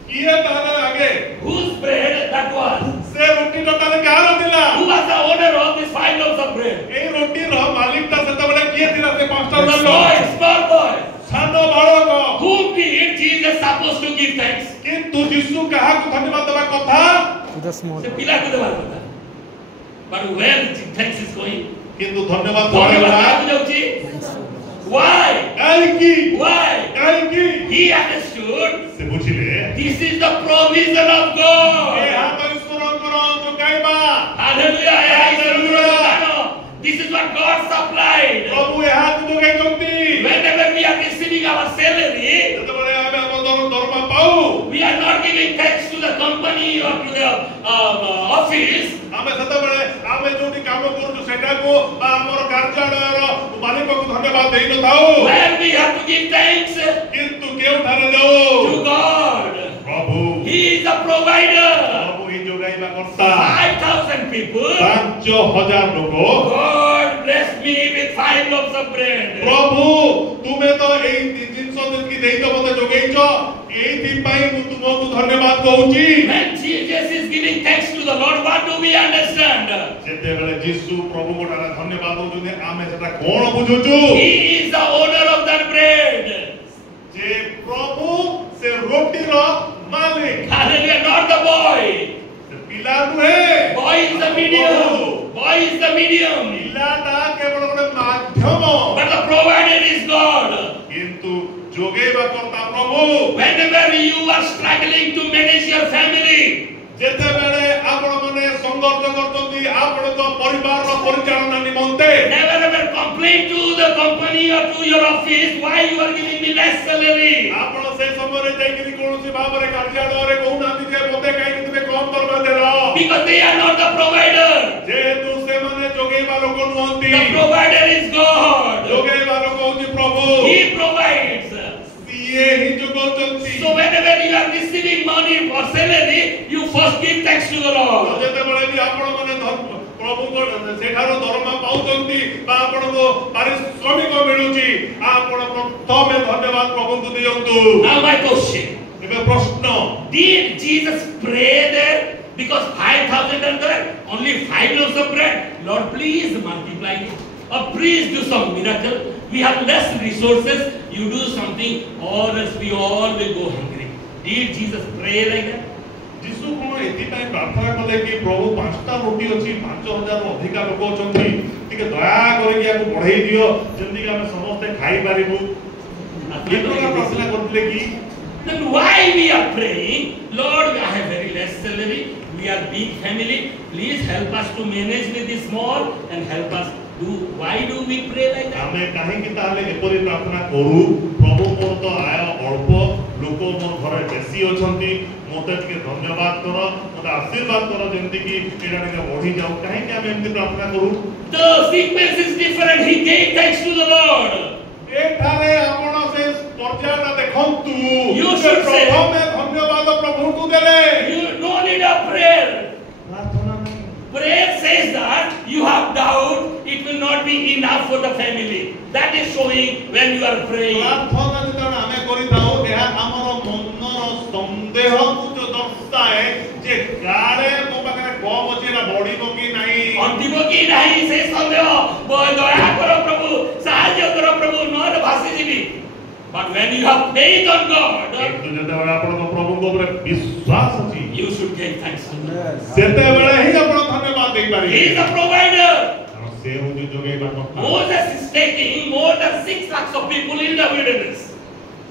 କିଏ ତାହେଲେ ଆଗେ Whose bread that was? ସେ ରୁଟିଟା ତାହେଲେ କାହାର ଥିଲା Who was the owner of these 5 loaves of bread? ଏଇ ରୁଟିର ମାଲିକଟା ସେତେବେଳେ କିଏ ଥିଲା ସେ ପାଞ୍ଚଟା The ଲୋକ boy, small boy. ସାନ ବାଳକ Whom did Jesus supposed to give thanks? କିନ୍ତୁ ଯୀଶୁ କାହାକୁ ଧନ୍ୟବାଦ ଦେବା କଥା To the small. ସେ ପିଲାକୁ ଦେବାର କଥା. But where thanks is going? କିନ୍ତୁ ଧନ୍ୟବାଦ ଧନ୍ୟବାଦ ଦେବା କାହାକୁ ଯାଉଛି? Why? କାହିଁକି Why? କାହିଁକି He understood ସେ ବୁଝିଲେ this is the provision of God. ଏହା ତ ଈଶ୍ୱରଙ୍କର ଯୋଗାଇବା Hallelujah. Hallelujah. This is what God supplied. ପ୍ରଭୁ ଏହାକୁ ଯୋଗାଇଛନ୍ତି Whenever we are receiving our salary, ଯେତେବେଳେ ଆମେ ଆମ ଦରମା ପାଉ we are not giving thanks to the company or to the office. ଆମେ ସେତେବେଳେ ଆମେ ଯୋଉଠି କାମ କରୁଛୁ ସେଟାକୁ ବା ଆମର କାର୍ଯ୍ୟାଳୟର ମାଲିକକୁ ଧନ୍ୟବାଦ ଦେଇନଥାଉ Where we have to give thanks କିନ୍ତୁ କେଉଁଠାରେ ଯାଉ to God. ପ୍ରଭୁ He is the provider. ପ୍ରଭୁ ହିଁ ଯୋଗାଇବା କର୍ତ୍ତା 5,000 people. 5,000 ଲୋକ God blessed me with 5 loaves of bread. ପ୍ରଭୁ ତୁମେ ତ ଏଇ ଜିନିଷ ଯେତିକି ଦେଇଛ ମତେ ଯୋଗେଇଛ ଏଇଥିପାଇଁ ମୁଁ ତୁମକୁ ଧନ୍ୟବାଦ କହୁଛି When Jesus is giving thanks to the Lord, what do we understand? ଯେତେବେଳେ ଯୀଶୁ ପ୍ରଭୁଙ୍କ ଠାରେ ଧନ୍ୟବାଦ ଦଉଛନ୍ତି ଆମେ ସେଟା କଣ ବୁଝୁଛୁ He is the owner of that bread. ଯେ ପ୍ରଭୁ ସେ ରୋଟିର ମାଲିକ Hallelujah, not the boy. ସେ ପିଲା ନୁହେଁ Boy is the medium. Boy is the medium. ପିଲାଟା କେବଳ ଗୋଟେ ମାଧ୍ୟମ But the provider is God. କିନ୍ତୁ ଯୋଗେଇବା କର୍ତ୍ତା ପ୍ରଭୁ Whenever you are struggling to manage your family, ଯେତେବେଳେ ଆପଣମାନେ ସଂଘର୍ଷ କରୁଛନ୍ତି ଆପଣଙ୍କ ପରିବାରର ପରିଚାଳନା ନିମନ୍ତେ never ever complain to the company or to your office why you are giving me less salary. ଆପଣ ସେ ସମୟରେ ଯାଇକିରି କୌଣସି ଭାବରେ କାର୍ଯ୍ୟାଳୟରେ କହୁନାହାନ୍ତି ଯେ ମୋତେ କାହିଁକି ତୁମେ କମ ଦରମା ଦେଲ Because they are not the provider. ଯେହେତୁ ସେମାନେ ଯୋଗେଇବା ଲୋକ ନୁହନ୍ତି The provider is God. ଯୋଗେଇବା ଲୋକ ହଉଛି ପ୍ରଭୁ He provides. ସିଏ ହିଁ ଯୋଗାଉଛନ୍ତି So whenever you are receiving money or salary, you first give thanks to the ତ Lord. ଯେତେବେଳେ ବି ଆପଣମାନେ ପ୍ରଭୁଙ୍କ ସେଠାରୁ ଦରମା ପାଉଛନ୍ତି ବା ଆପଣଙ୍କୁ ପାରିଶ୍ରମିକ ମିଳୁଛି ଆପଣ ପ୍ରଥମେ ଧନ୍ୟବାଦ ପ୍ରଭୁଙ୍କୁ ଦିଅନ୍ତୁ Now my question. ଏବେ ପ୍ରଶ୍ନ Did Jesus pray there? Because 5,000 are there, only 5 loaves of bread. Lord, please multiply it. Or please do some miracle. We have less resources. You do something, or else we all will go hungry. Did Jesus pray like that? ଯୀଶୁ କଣ ଏଥିପାଇଁ ପ୍ରାର୍ଥନା କଲେ କି ପ୍ରଭୁ 5ଟା ରୋଟି ଅଛି 5,000 ଅଧିକା ଲୋକ ଅଛନ୍ତି ଟିକେ ଦୟା କରିକି ୟାକୁ ବଢେଇ ଦିଅ ଯେମିତି ଆମେ ସମସ୍ତେ ଖାଇପାରିବୁ ପ୍ରାର୍ଥନା କରିଥିଲେ କି Then why we are praying, Lord, I have very less salary, we are big family, please help us to manage with this small and help us do. Why do we pray like that? ଆମେ କାହିଁକି ତାହେଲେ ଏପରି ପ୍ରାର୍ଥନା କରୁ ପ୍ରଭୁ ମୋର ତ ଆୟ ଅଳ୍ପ ଲୋକ ମୋ ଘରେ ବେଶୀ ଅଛନ୍ତି ମୋତେ ଟିକେ ଧନ୍ୟବାଦ କର ମୋତେ ଆଶୀର୍ବାଦ କର ଯେମିତି କି ଏଇଟା ଟିକେ ବଢି ଯାଉ କାହିଁକି ଆମେ ଏମିତି ପ୍ରାର୍ଥନା କରୁ The sequence is different. He gave thanks to the Lord. ଏଠାରେ ଆପଣ ସେ ପର୍ଯ୍ୟାୟଟା ଦେଖନ୍ତୁ You should say- ପ୍ରଥମେ ଧନ୍ୟବାଦ ପ୍ରଭୁଙ୍କୁ ଦେଲେ You no need of prayer. ପ୍ରାର୍ଥନା ନାହିଁ Prayer says that you have doubt, it will not be enough for the family. That is showing when you are praying. ପ୍ରାର୍ଥନା ଯେତେବେଳେ ଆମେ କରିଥାଉ ଏହା ଆମର ମନର ସନ୍ଦେହକୁ ଯୋଉ ଦର୍ଶାଏ ଯେ କାଳେ ମୋ ପାଖରେ କମ ଅଛି ଏଟା ବଢିବ କି ନାହିଁ ଅନ୍ତିମ କି ନାହିଁ ସେ ସନ୍ଦେହ ଦୟା କର ପ୍ରଭୁ ସାହାଯ୍ୟ କର ପ୍ରଭୁ ନହେଲେ ଭାସିଯିବି. But when you have faith on God, କିନ୍ତୁ ଯେତେବେଳେ ଆପଣଙ୍କ ପ୍ରଭୁଙ୍କ ଉପରେ ବିଶ୍ୱାସ ଅଛି you should give thanks to Him. ସେତେବେଳେ ହିଁ ଆପଣ ଧନ୍ୟବାଦ He ଦେଇପାରିବେ is the provider. କାରଣ ସେ ହେଉଛି ଯୋଗେଇବା କଥା Moses is taking more than 6 lakhs of people in the wilderness.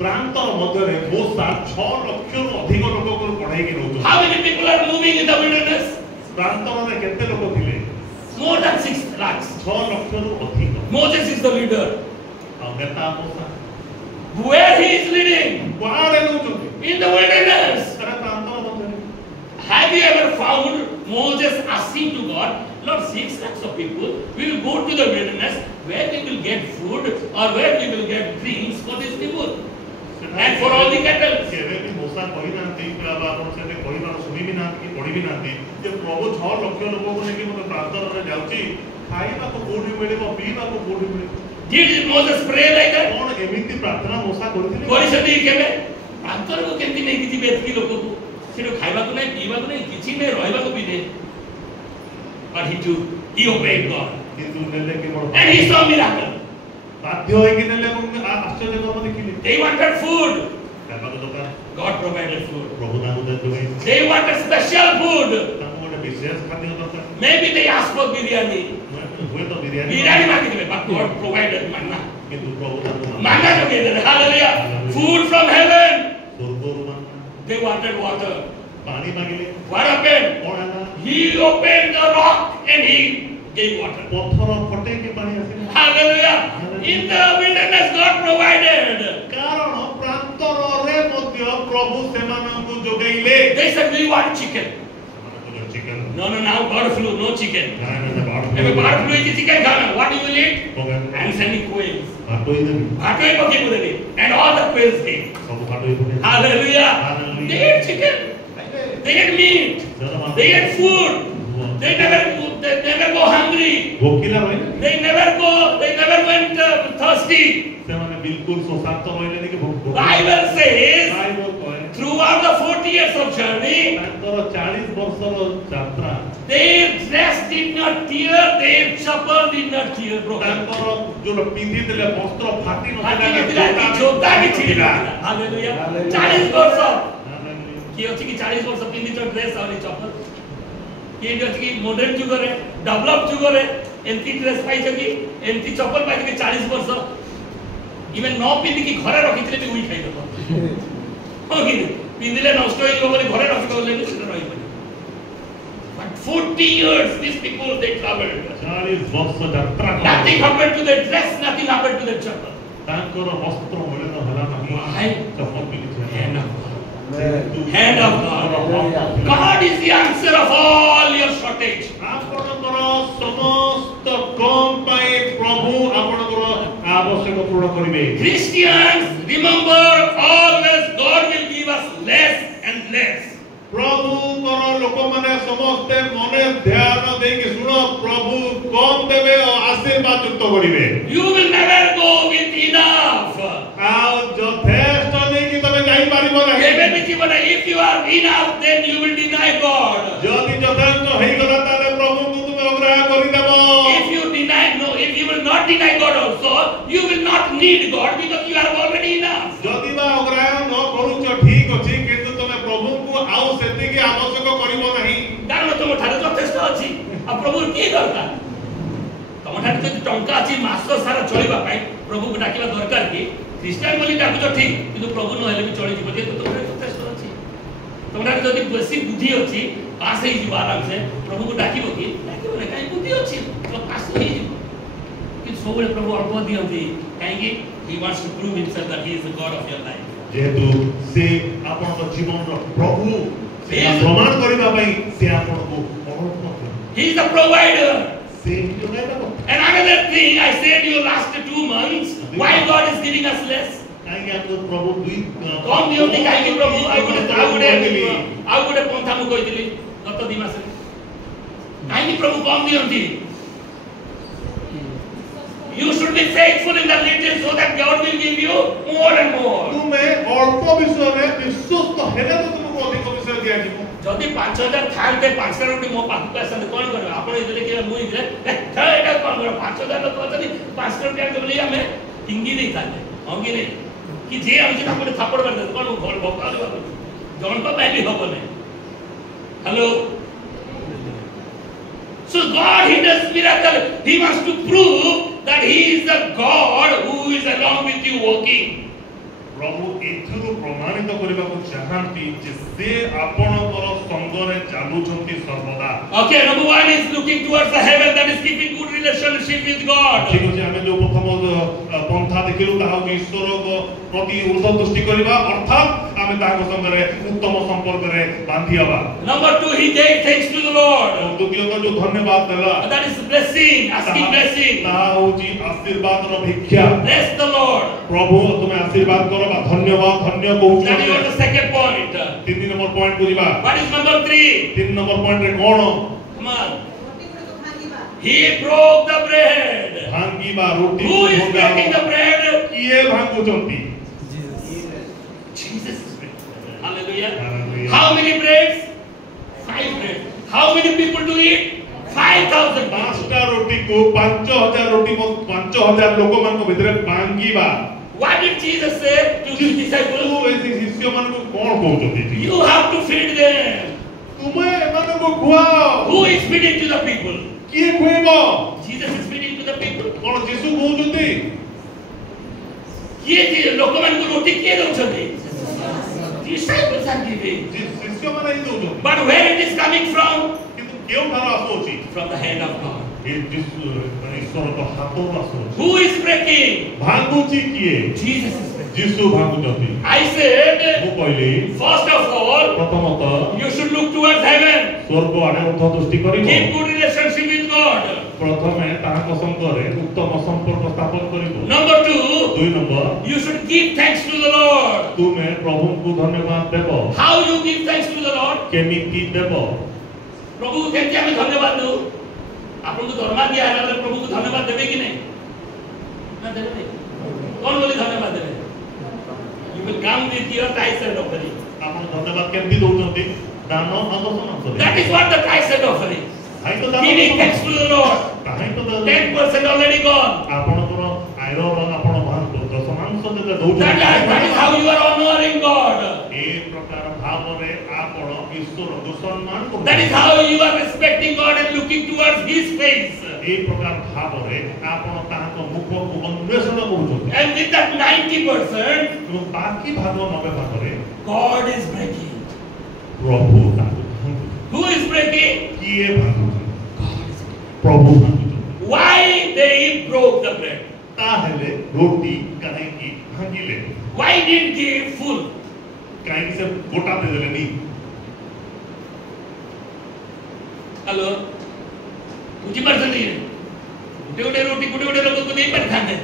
ପ୍ରାନ୍ତର ମଧ୍ୟରେ ମୋସା 6 ଲକ୍ଷରୁ ଅଧିକ ଲୋକଙ୍କୁ ପଢାଇକି ନଉଛନ୍ତି। How many people are moving in the wilderness? ପ୍ରାନ୍ତରରେ କେତେ ଲୋକ ଥିଲେ? More than 6 lakhs. 6 ଲକ୍ଷରୁ ଅଧିକ। Moses is the leader. ଆଉ ନେତା ମୋସା Where he is leading? କୁଆଡେ ନଉଛନ୍ତି? In the wilderness. ସେଟା ପ୍ରାନ୍ତର ମଧ୍ୟରେ। Have you ever found Moses asking to God, Lord, 6 lakhs of people, we will go to the wilderness where we will get food or where we will get drinks for these people and for all the cattle. କେବେ ବି ମୋସା କହିନାହାନ୍ତି ଆପଣ ସେଠି କହିବାର ଶୁଣିବି ନାହାନ୍ତି କି ପଢିବି ନାହାନ୍ତି ଯେ ପ୍ରଭୁ 6 ଲକ୍ଷ ଲୋକଙ୍କୁ ନେଇକି ମୋତେ ପ୍ରାନ୍ତରରେ ଯାଉଛି, ଖାଇବାକୁ କୋଉଠି ମିଳିବ, ପିଇବାକୁ କୋଉଠି ମିଳିବ? Did Moses pray like that? କଣ ଏମିତି ପ୍ରାର୍ଥନା ମୋସା କରିଥିଲେ? କରିଛନ୍ତି କେବେ? ପ୍ରାନ୍ତରକୁ କେମିତି ନେଇକି ଯିବେ ଏତିକି ଲୋକକୁ? ସେଠୁ ଖାଇବାକୁ ନାହିଁ, ପିଇବାକୁ ନାହିଁ, କିଛି ନାହିଁ, ରହିବାକୁ ବି ନାହିଁ। But he obeyed God. କିନ୍ତୁ ନେଲେ କେବଳ And he saw miracle. ବାଧ୍ୟ ହୋଇକି ନେଲେ ଏବଂ ଆଶ୍ଚର୍ଯ୍ୟ କର୍ମ ଦେଖିଲେ। They wanted food. ଖାଇବାକୁ ଦରକାର, God provided food. ପ୍ରଭୁ ତାଙ୍କୁ ଯୋଗାଇ। They wanted special food. ତାଙ୍କୁ ଗୋଟେ ବିଶେଷ ଖାଦ୍ୟ ଦରକାର। Maybe they asked for biryani. ହୁଏତ ବିରିୟାନୀ Biryani ମାଗିଥିଲେ, but God provided manna. କିନ୍ତୁ ପ୍ରଭୁ ତାଙ୍କୁ Manna ଯୋଗେଇ ଦେଲେ. Hallelujah. Food from heaven. ସ୍ୱର୍ଗରୁ Manna. They wanted water. ପାଣି ମାଗିଲେ, What happened? କଣ ହେଲା? He opened the rock and he gave water. ପଥର ଫଟେଇକି ପାଣି ଆସିଲା। Hallelujah. In the wilderness, God provided. କାରଣ ପ୍ରାନ୍ତରରେ ମଧ୍ୟ ପ୍ରଭୁ ସେମାନଙ୍କୁ ଯୋଗାଇଲେ। They said, we want chicken. ସେମାନଙ୍କୁ chicken No, now bird flu, no chicken. ଖାଇଲେ ବାଟ If bird flu is chicken, what do you will eat? ପକାଇ And sending quails. ବାଟୋଇ ଦେବି Bhatoi poke pudeli. And all the quails came. ସବୁ ବାଟୋଇ ଦେବି। Hallelujah. Hallelujah. They ate chicken. They ate meat. They ate food. They never go hungry. ଭୋକିଲା ରହିଲେ, They never went thirsty. ସେମାନେ ବିଲକୁଲ ଶୋଷାକ୍ତ ରହିଲେନି କି ଭୋକ। Bible says, ବାଇବଲ କହେ throughout the 40 years of journey, ତାଙ୍କର 40 ବର୍ଷର ଯାତ୍ରା their dress did not tear, their chapel did not tear, broken. ତାଙ୍କର ଯୋଉ ପିନ୍ଧିଥିଲେ ବସ୍ତ୍ର ଫାଟି Hallelujah. ନଥିଲା, ଜୋତା ବି ଛିଡ଼ିଲା। Hallelujah. 40 ବର୍ଷ। Hallelujah. କିଏ ଅଛି କି 40 ବର୍ଷ ପିନ୍ଧିଛ ଡ୍ରେସ୍ ଆଉ ଚପଲ? କିଏ ଅଛି କି ମଡର୍ନ ଯୁଗରେ ଡେଭଲପ ଯୁଗରେ ଏମିତି ଡ୍ରେସ୍ ପାଇଛ କି ଏମିତି ଚପଲ ପାଇଛ କି 40 ବର୍ଷ ଇଭେନ୍ ନ ପିନ୍ଧିକି ଘରେ ରଖିଥିଲେ ବି ଉଇ ଖାଇଦେବ। ହଁ କି ପିନ୍ଧିଲେ ନଷ୍ଟ ହେଇଯିବ ବୋଲି ଘରେ ରଖିଦେଲେ ବି ସେଟା ରହିବନି। But 40 years these people they traveled. 40 ବର୍ଷ ଯାତ୍ରା କଲେ। Nothing happened to their dress, nothing happened to their chapel. ତାଙ୍କର ବସ୍ତ୍ର ମଳିନ ହେଲା ନାହିଁ। Why? ଚପଲ ପିନ୍ଧିଥିଲେ। Hand of God. ଯେହେତୁ Hand of God. God is the answer of all your shortage. ଆପଣଙ୍କର ସମସ୍ତ କମ୍ ପାଇଁ ପ୍ରଭୁ ଆପଣଙ୍କର ଆବଶ୍ୟକ ପୂରଣ କରିବେ। Christians, remember always God will give us less and less. ପ୍ରଭୁଙ୍କର ଲୋକମାନେ ସମସ୍ତେ ମନେ ଧ୍ୟାନ ଦେଇକି ଶୁଣ, ପ୍ରଭୁ କମ୍ ଦେବେ ଓ ଆଶୀର୍ବାଦ ଯୁକ୍ତ କରିବେ। You will never go with enough. ଆଉ ଯଥେଷ୍ଟ ନେଇକି ତମେ ଯାଇପାରିବ ନାହିଁ। If you are enough, then you will deny God. ଯଦି ଯଥେଷ୍ଟ ହେଇଗଲା ତାହେଲେ ପ୍ରଭୁଙ୍କୁ ତୁମେ ଅଗ୍ରାହ୍ୟ କରିଦେବ। If you will not deny God also, you will not need God because you are already enough. ଯଦି ବା ଅଗ୍ରାହ୍ୟ ନ କରୁଛ ଠିକ ଅଛି, କିନ୍ତୁ ତମେ ପ୍ରଭୁଙ୍କୁ ଆଉ ସେତିକି ଆବଶ୍ୟକ କରିବ ନାହିଁ। କାରଣ ତୁମ ଠାରେ ଯଥେଷ୍ଟ ଅଛି। ଆଉ ପ୍ରଭୁ କି ଦରକାର? ତମ ଠାରେ ଯଦି ଟଙ୍କା ଅଛି ମାସ ସାରା ଚଳିବା ପାଇଁ ପ୍ରଭୁକୁ ଡାକିବା ଦରକାର କି? ଖ୍ରୀଷ୍ଟିଆନ ବୋଲି ଡାକୁଛ ଠିକ, କିନ୍ତୁ ପ୍ରଭୁ ନହେଲେ ବି ଚଳିଯିବ ଯେହେତୁ ତମ ଠାରେ ଯଥେଷ୍ଟ ଅଛି। ତମ ଠାରେ ଯଦି ବେଶୀ ବୁଦ୍ଧି ଅଛି ପାସ୍ ହେଇଯିବ ଆରାମସେ, ପ୍ରଭୁକୁ ଡାକିବ କି? ଡାକିବ ନା, କାହିଁ ବୁଦ୍ଧି ଅଛି ପାସ୍ ହେଇଯିବ। କିନ୍ତୁ ସବୁବେଳେ ପ୍ରଭୁ ଅଳ୍ପ ଦିଅନ୍ତି କାହିଁକି? He wants to prove himself that he is the God of your life. ଯେହେତୁ ସେ ଆପଣଙ୍କ ଜୀବନର ପ୍ରଭୁ, ସେ ପ୍ରମାଣ କରିବା ପାଇଁ ସେ ଆପଣଙ୍କୁ ଅଳ୍ପ ଦିଅନ୍ତି। He is the provider. ସେ ଯୋଗାଇଦେବ। And another thing I said you last 2 months, why God is giving us less? କାହିଁକି ଆମକୁ ପ୍ରଭୁ କମ୍ ଦିଅନ୍ତି କାହିଁକି ପ୍ରଭୁ? ଆଉ ଗୋଟେ ପନ୍ଥା ମୁଁ କହିଥିଲି ଗତ 2 ମାସରେ। କାହିଁକି ପ୍ରଭୁ କମ୍ ଦିଅନ୍ତି? You should be faithful in the little so that God will give you more and more. ତୁମେ ଅଳ୍ପ ବିଷୟରେ ବିଶ୍ୱସ୍ତ ହେଲେ ତ ତୁମକୁ ଅଧିକ ବିଷୟ ଦିଆଯିବ। ଯଦି 5,000 ଥାନ୍ତେ 5ଟା ରୋଟି ମୋ ପାଖକୁ ଆସନ୍ତେ କଣ କରିବେ? ଆପଣ ଏଥିରେ କିଏ ମୁଁ ଏଥିରେ ଏଟା କଣ କରିବ? 5,000 ଲୋକ ଅଛନ୍ତି 5ଟା ରୋଟି ଆଣିବେ ବୋଲି ଆମେ ଫିଙ୍ଗି ଦେଇଥାନ୍ତେ। ହଁ କି ନାହିଁ? କି ଯିଏ ଆଣିଛି ତାକୁ ଗୋଟେ ଥାପଡ଼ ମାରିଦେବେ। କଣ ଘର ଭୋକା ଜଣଙ୍କ ପାଇଁ ବି ହବ ନାହିଁ। Hello. So God, He does miracle. He wants to prove that He is the God who is along with you working. प्रभु एथुरु प्रमाणित करबाको चाहंती जे से आपणकर संगरे चालुछंती सर्वदा Okay, number one is looking towards the heaven, that is keeping good relationship with God. ठीक अछि हमें जो प्रथम पंथा देखिलु ताहा ईश्वर को प्रति ऊर्ध्व दृष्टि करबा अर्थात हमें ताहा संगरे उत्तम संपर्क रे बांधी हबा Number two, he gave thanks to the Lord. द्वितीय जो धन्यवाद देला That is blessing, asking blessing. ताहा होची आशीर्वाद रो भिक्षा Bless the Lord. प्रभु तुम्हें आशीर्वाद करो बा धन्यवाद धन्य कहू That is the second point. तीन नंबर पॉइंट बुझिबा What is number three? तीन नंबर पॉइंट रे कोन Come on. Roti गुड़िक भांगिबा He broke the bread. भांगीबा roti Who is breaking the bread? किए भांगुचंती Jesus is breaking. Hallelujah. Hallelujah. How many breads? 5 bread. How many people to eat? 5,000 people. पांचटा रोटी को 5000 रोटी को 5000 लोक मान को भितरे भांगीबा What did Jesus say to his disciples? तू ऐसे शिष्य मान को कोन कहउचंती You have to feed them. तुमे मान को खुआओ Who is feeding to the people? किए खुएबो Jesus is feeding to the people. कोन यीशु कहउचंती किए लोकमान को रोटी किए दउछंती? Disciples are giving. शिष्य मान ही दउछंती But where it is coming from? किंतु केउ थारा आसोची From the hand of God. ए यीशु ईश्वर तो हाथों आसोची Who is breaking? भांगुची किए Jesus is breaking. Yeshu भांगुचंती I said, मु कहली first of all, प्रथमतः you should look towards heaven. स्वर्ग आड़े ऊर्ध्व दृष्टि करिबो Keep good relationship with God. प्रथमे ताहाक संगरे उत्तम संपर्क स्थापन करिबो Number two, दुई number you should give thanks to the Lord. तुमे प्रभु को धन्यवाद देबो How you give thanks to the Lord? केमिति देबो प्रभु को केमती हमें धन्यवाद दो? आपन को दरमा दिया है मतलब प्रभु को धन्यवाद देबे कि नहीं? ना देबे नहीं। कौन बोले धन्यवाद देबे? You will come with your tithes and offering. आपण धन्यवाद केमिति दउचंती दान अदर्शन अंश That is what the tithes and offering. High तो दान Giving thanks to the Lord. काहे तो 10% already gone. आपणकर आयरो आपण मान दशमांश देले That is how you are honoring God. ए प्रकार भावरे आपण ईश्वर को सम्मान करू That is how you are respecting God and looking towards His face. ए प्रकार भावरे आपण ताहाक मुख को अन्वेषण करूछथि And with that 90%, तो बाकी भाग 90 Bhagare God is breaking. Prabhu ताहाक Who is breaking? किए भागुछथि God is breaking. Prabhu भागुछथि Why they broke the bread? ताहेले रोटी काहेकि भांगिले Why didn't give full? काहेकि से गोटा दे देले नी Hello? बुझी पारछन्ती गोटे रोटी गोटे लोक को देई पारथांते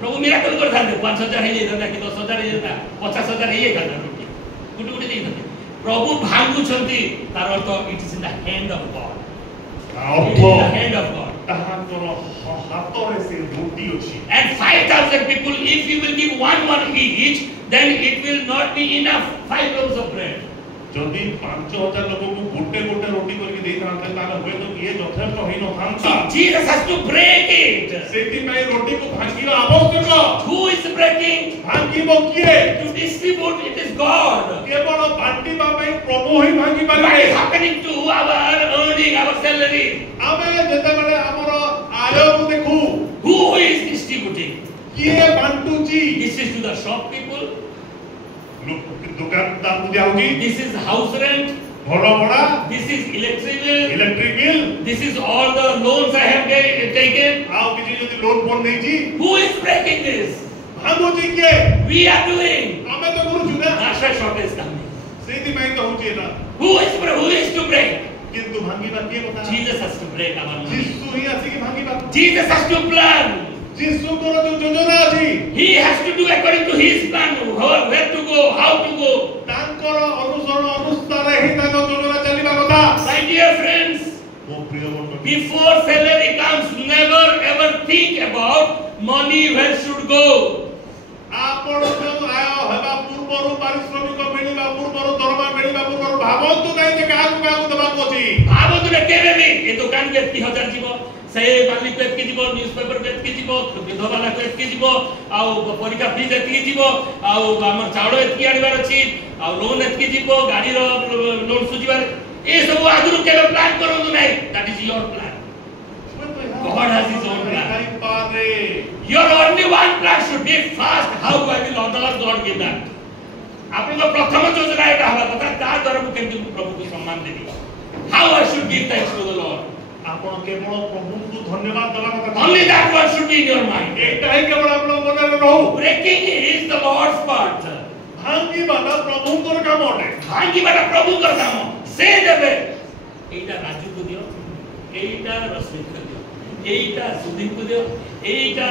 प्रभु मिराकल करथांते 5000 हे जाता कि 10000 हे जाता 50000 हे जाता रोटी गोटे देई थांते प्रभु भांगु छंती तार earth it is in the hand of God it is in the hand of God ताहाकर हातरे से रोटी अछि and 5000 people if you will give one each then it will not be enough 5 loaves of bread जदि 5000 लोक को गोटे गोटे रोटी करके देई थांते ताले होय तो ये यथेष्ट होई न थांता Jesus has to break it सेति में रोटी को भांगिबा आवश्यक who is breaking भांगिबो किए to distribute it is God केवल बांटीबा पई प्रभु ही भांगी what पारे is happening to our earning our salary आमे जेते बेले हमर आय को देखू who is distributing किए बांटुची this is to the shop people लोक दुकानदार को दियाउची this is house rent घर भड़ा this is electric bill electric bill this is all the loans I have taken आउ किछि जदि लोन फोन नै छी who is breaking this भांगुची के we are doing आमे तो करू छु ना that's why shortage coming सेति में तो होची ना who is to break किंतु भांगीबा के কথা Jesus has to break our money जिसु ही आसी कि भांगीबा Jesus has to plan जिसु को जो योजना अछि he has to do according to his plan where to go how to go तांकर अनुसरण अनुसार ही ताको योजना चलीबा କଥା my dear friends ओ प्रिय बंधु before salary comes never ever think about money where should go आपण जो आय हेबा पूर्वरु पारिश्रमिक मिलिबा पूर्वरु दरमा मिलिबा पूर्वरु भावंतु नै जे काकु दबा कोची भावंतु ने केबे भी ए दुकान के 3000 जीवो से मालिक के जीवो न्यूज़पेपर के जीवो विधवाला के जीवो आउ परीक्षा फीस एतकी जीवो आउ हमर चावल एतकी आनिबार अछि आउ लोन एतकी जीवो गाड़ी रो लोन सुजिबार ए सब आगुरु केबे प्लान करंतु नै that is your plan God has his own plan. Your only one plan one should be fast. How do I will honor God give that? आपने तो प्रथम योजना है कहा बता ता द्वारा मुझे केंद्र प्रभु को सम्मान देनी. How I should give thanks to the Lord. ଆପଣ କେବଳ ପ୍ରଭୁଙ୍କୁ ଧନ୍ୟବାଦ ଦେବା କଥା. Only that one should be in your mind. ଏଇଟା ହିଁ କେବଳ ଆପଣଙ୍କ ମନରେ ରହୁ. Breaking is the Lord's part. ଭାଙ୍ଗିବାଟା ପ୍ରଭୁଙ୍କର କାମ ଅଟେ. ଭାଙ୍ଗିବାଟା ପ୍ରଭୁଙ୍କର କାମ. ସେ ଦେବେ. ଏଇଟା ରାଜୁକୁ ଦିଅ. ଏଇଟା ରଶ୍ମିକୁ ଦିଅ. ଏଇଟା ସୁଧୀକୁ ଦିଅ. ଏଇଟା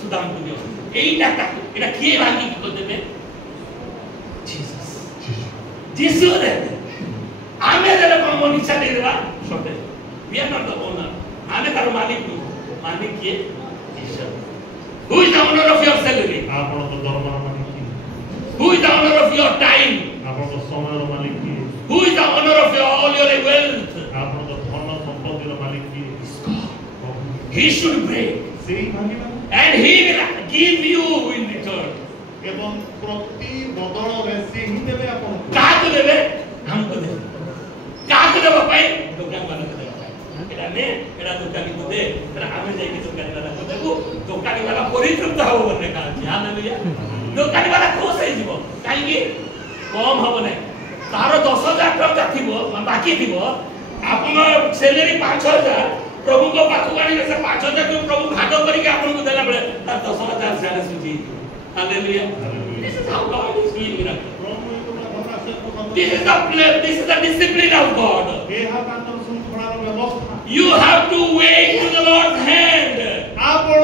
ସୁଦାମକୁ ଦିଅ. ଏଇଟା ତାକୁ. ଏଇଟା କିଏ ଭାଙ୍ଗିକି ଦେବେ? Jesus. ଯିଶୁ ଦେବେ. ଆମେ ଦେଲେ କଣ ମନୀଷା ଦେଇଦେବା? ସତେ. We are not the owner. ଆମେ ତାର ମାଲିକ ନୁହଁ. ମାଲିକ କିଏ? ଈଶ୍ୱର. Who is the owner of your salary? ଆପଣଙ୍କ ଦରମା ମାଲିକ କିଏ? Who is the owner of your time? ଆପଣଙ୍କ ସମୟର ମାଲିକ କିଏ? Who is the owner of all your wealth? ଆପଣଙ୍କ ଧନ ସମ୍ପତ୍ତିର ମାଲିକ କିଏ? He should break. ସେଇ ଭାଙ୍ଗିବା. And he will give you in return. ଏବଂ ପ୍ରତି ବଦଳରେ ସେ ହିଁ ଦେବେ ଆପଣଙ୍କୁ. କାହାକୁ ଦେବେ? ଆମକୁ ଦେବେ. କାହାକୁ ଦେବା ପାଇଁ? ଦୋକାନମାନଙ୍କୁ ଦେବା ପାଇଁ. ଏଟା ନେ ଏଟା ଦୋକାନୀକୁ ଦେ. ଏଟା ଆମେ ଯାଇକି ଦୋକାନୀବାଲାକୁ ଦେବୁ. ଦୋକାନୀବାଲା ପରିତୃପ୍ତ ହବ ବୋଲି ଲେଖା ଅଛି. ହାଲେଲୁୟା. ଦୋକାନୀବାଲା ଖୁସି ହେଇଯିବ. କାହିଁକି? କମ ହବ ନାହିଁ. ତାର 10,000 ଟଙ୍କା ଥିବ ବାକି ଥିବ. ଆପଣ ସେଲେରୀ 5,000 ପ୍ରଭୁଙ୍କ ପାଖକୁ ଆଣିଲେ ସେ 5,000 କୁ ପ୍ରଭୁ ଭାଗ କରିକି ଆପଣଙ୍କୁ ଦେଲା ବେଳେ ତାର 10,000 ସାଡେ ସୁଜି. Hallelujah. This is how God is doing miracle. This is the discipline of God. ଏହା ତାଙ୍କର ଶୃଙ୍ଖଳାର ବ୍ୟବସ୍ଥା. You have to wait to the Lord's hand. ଆପଣ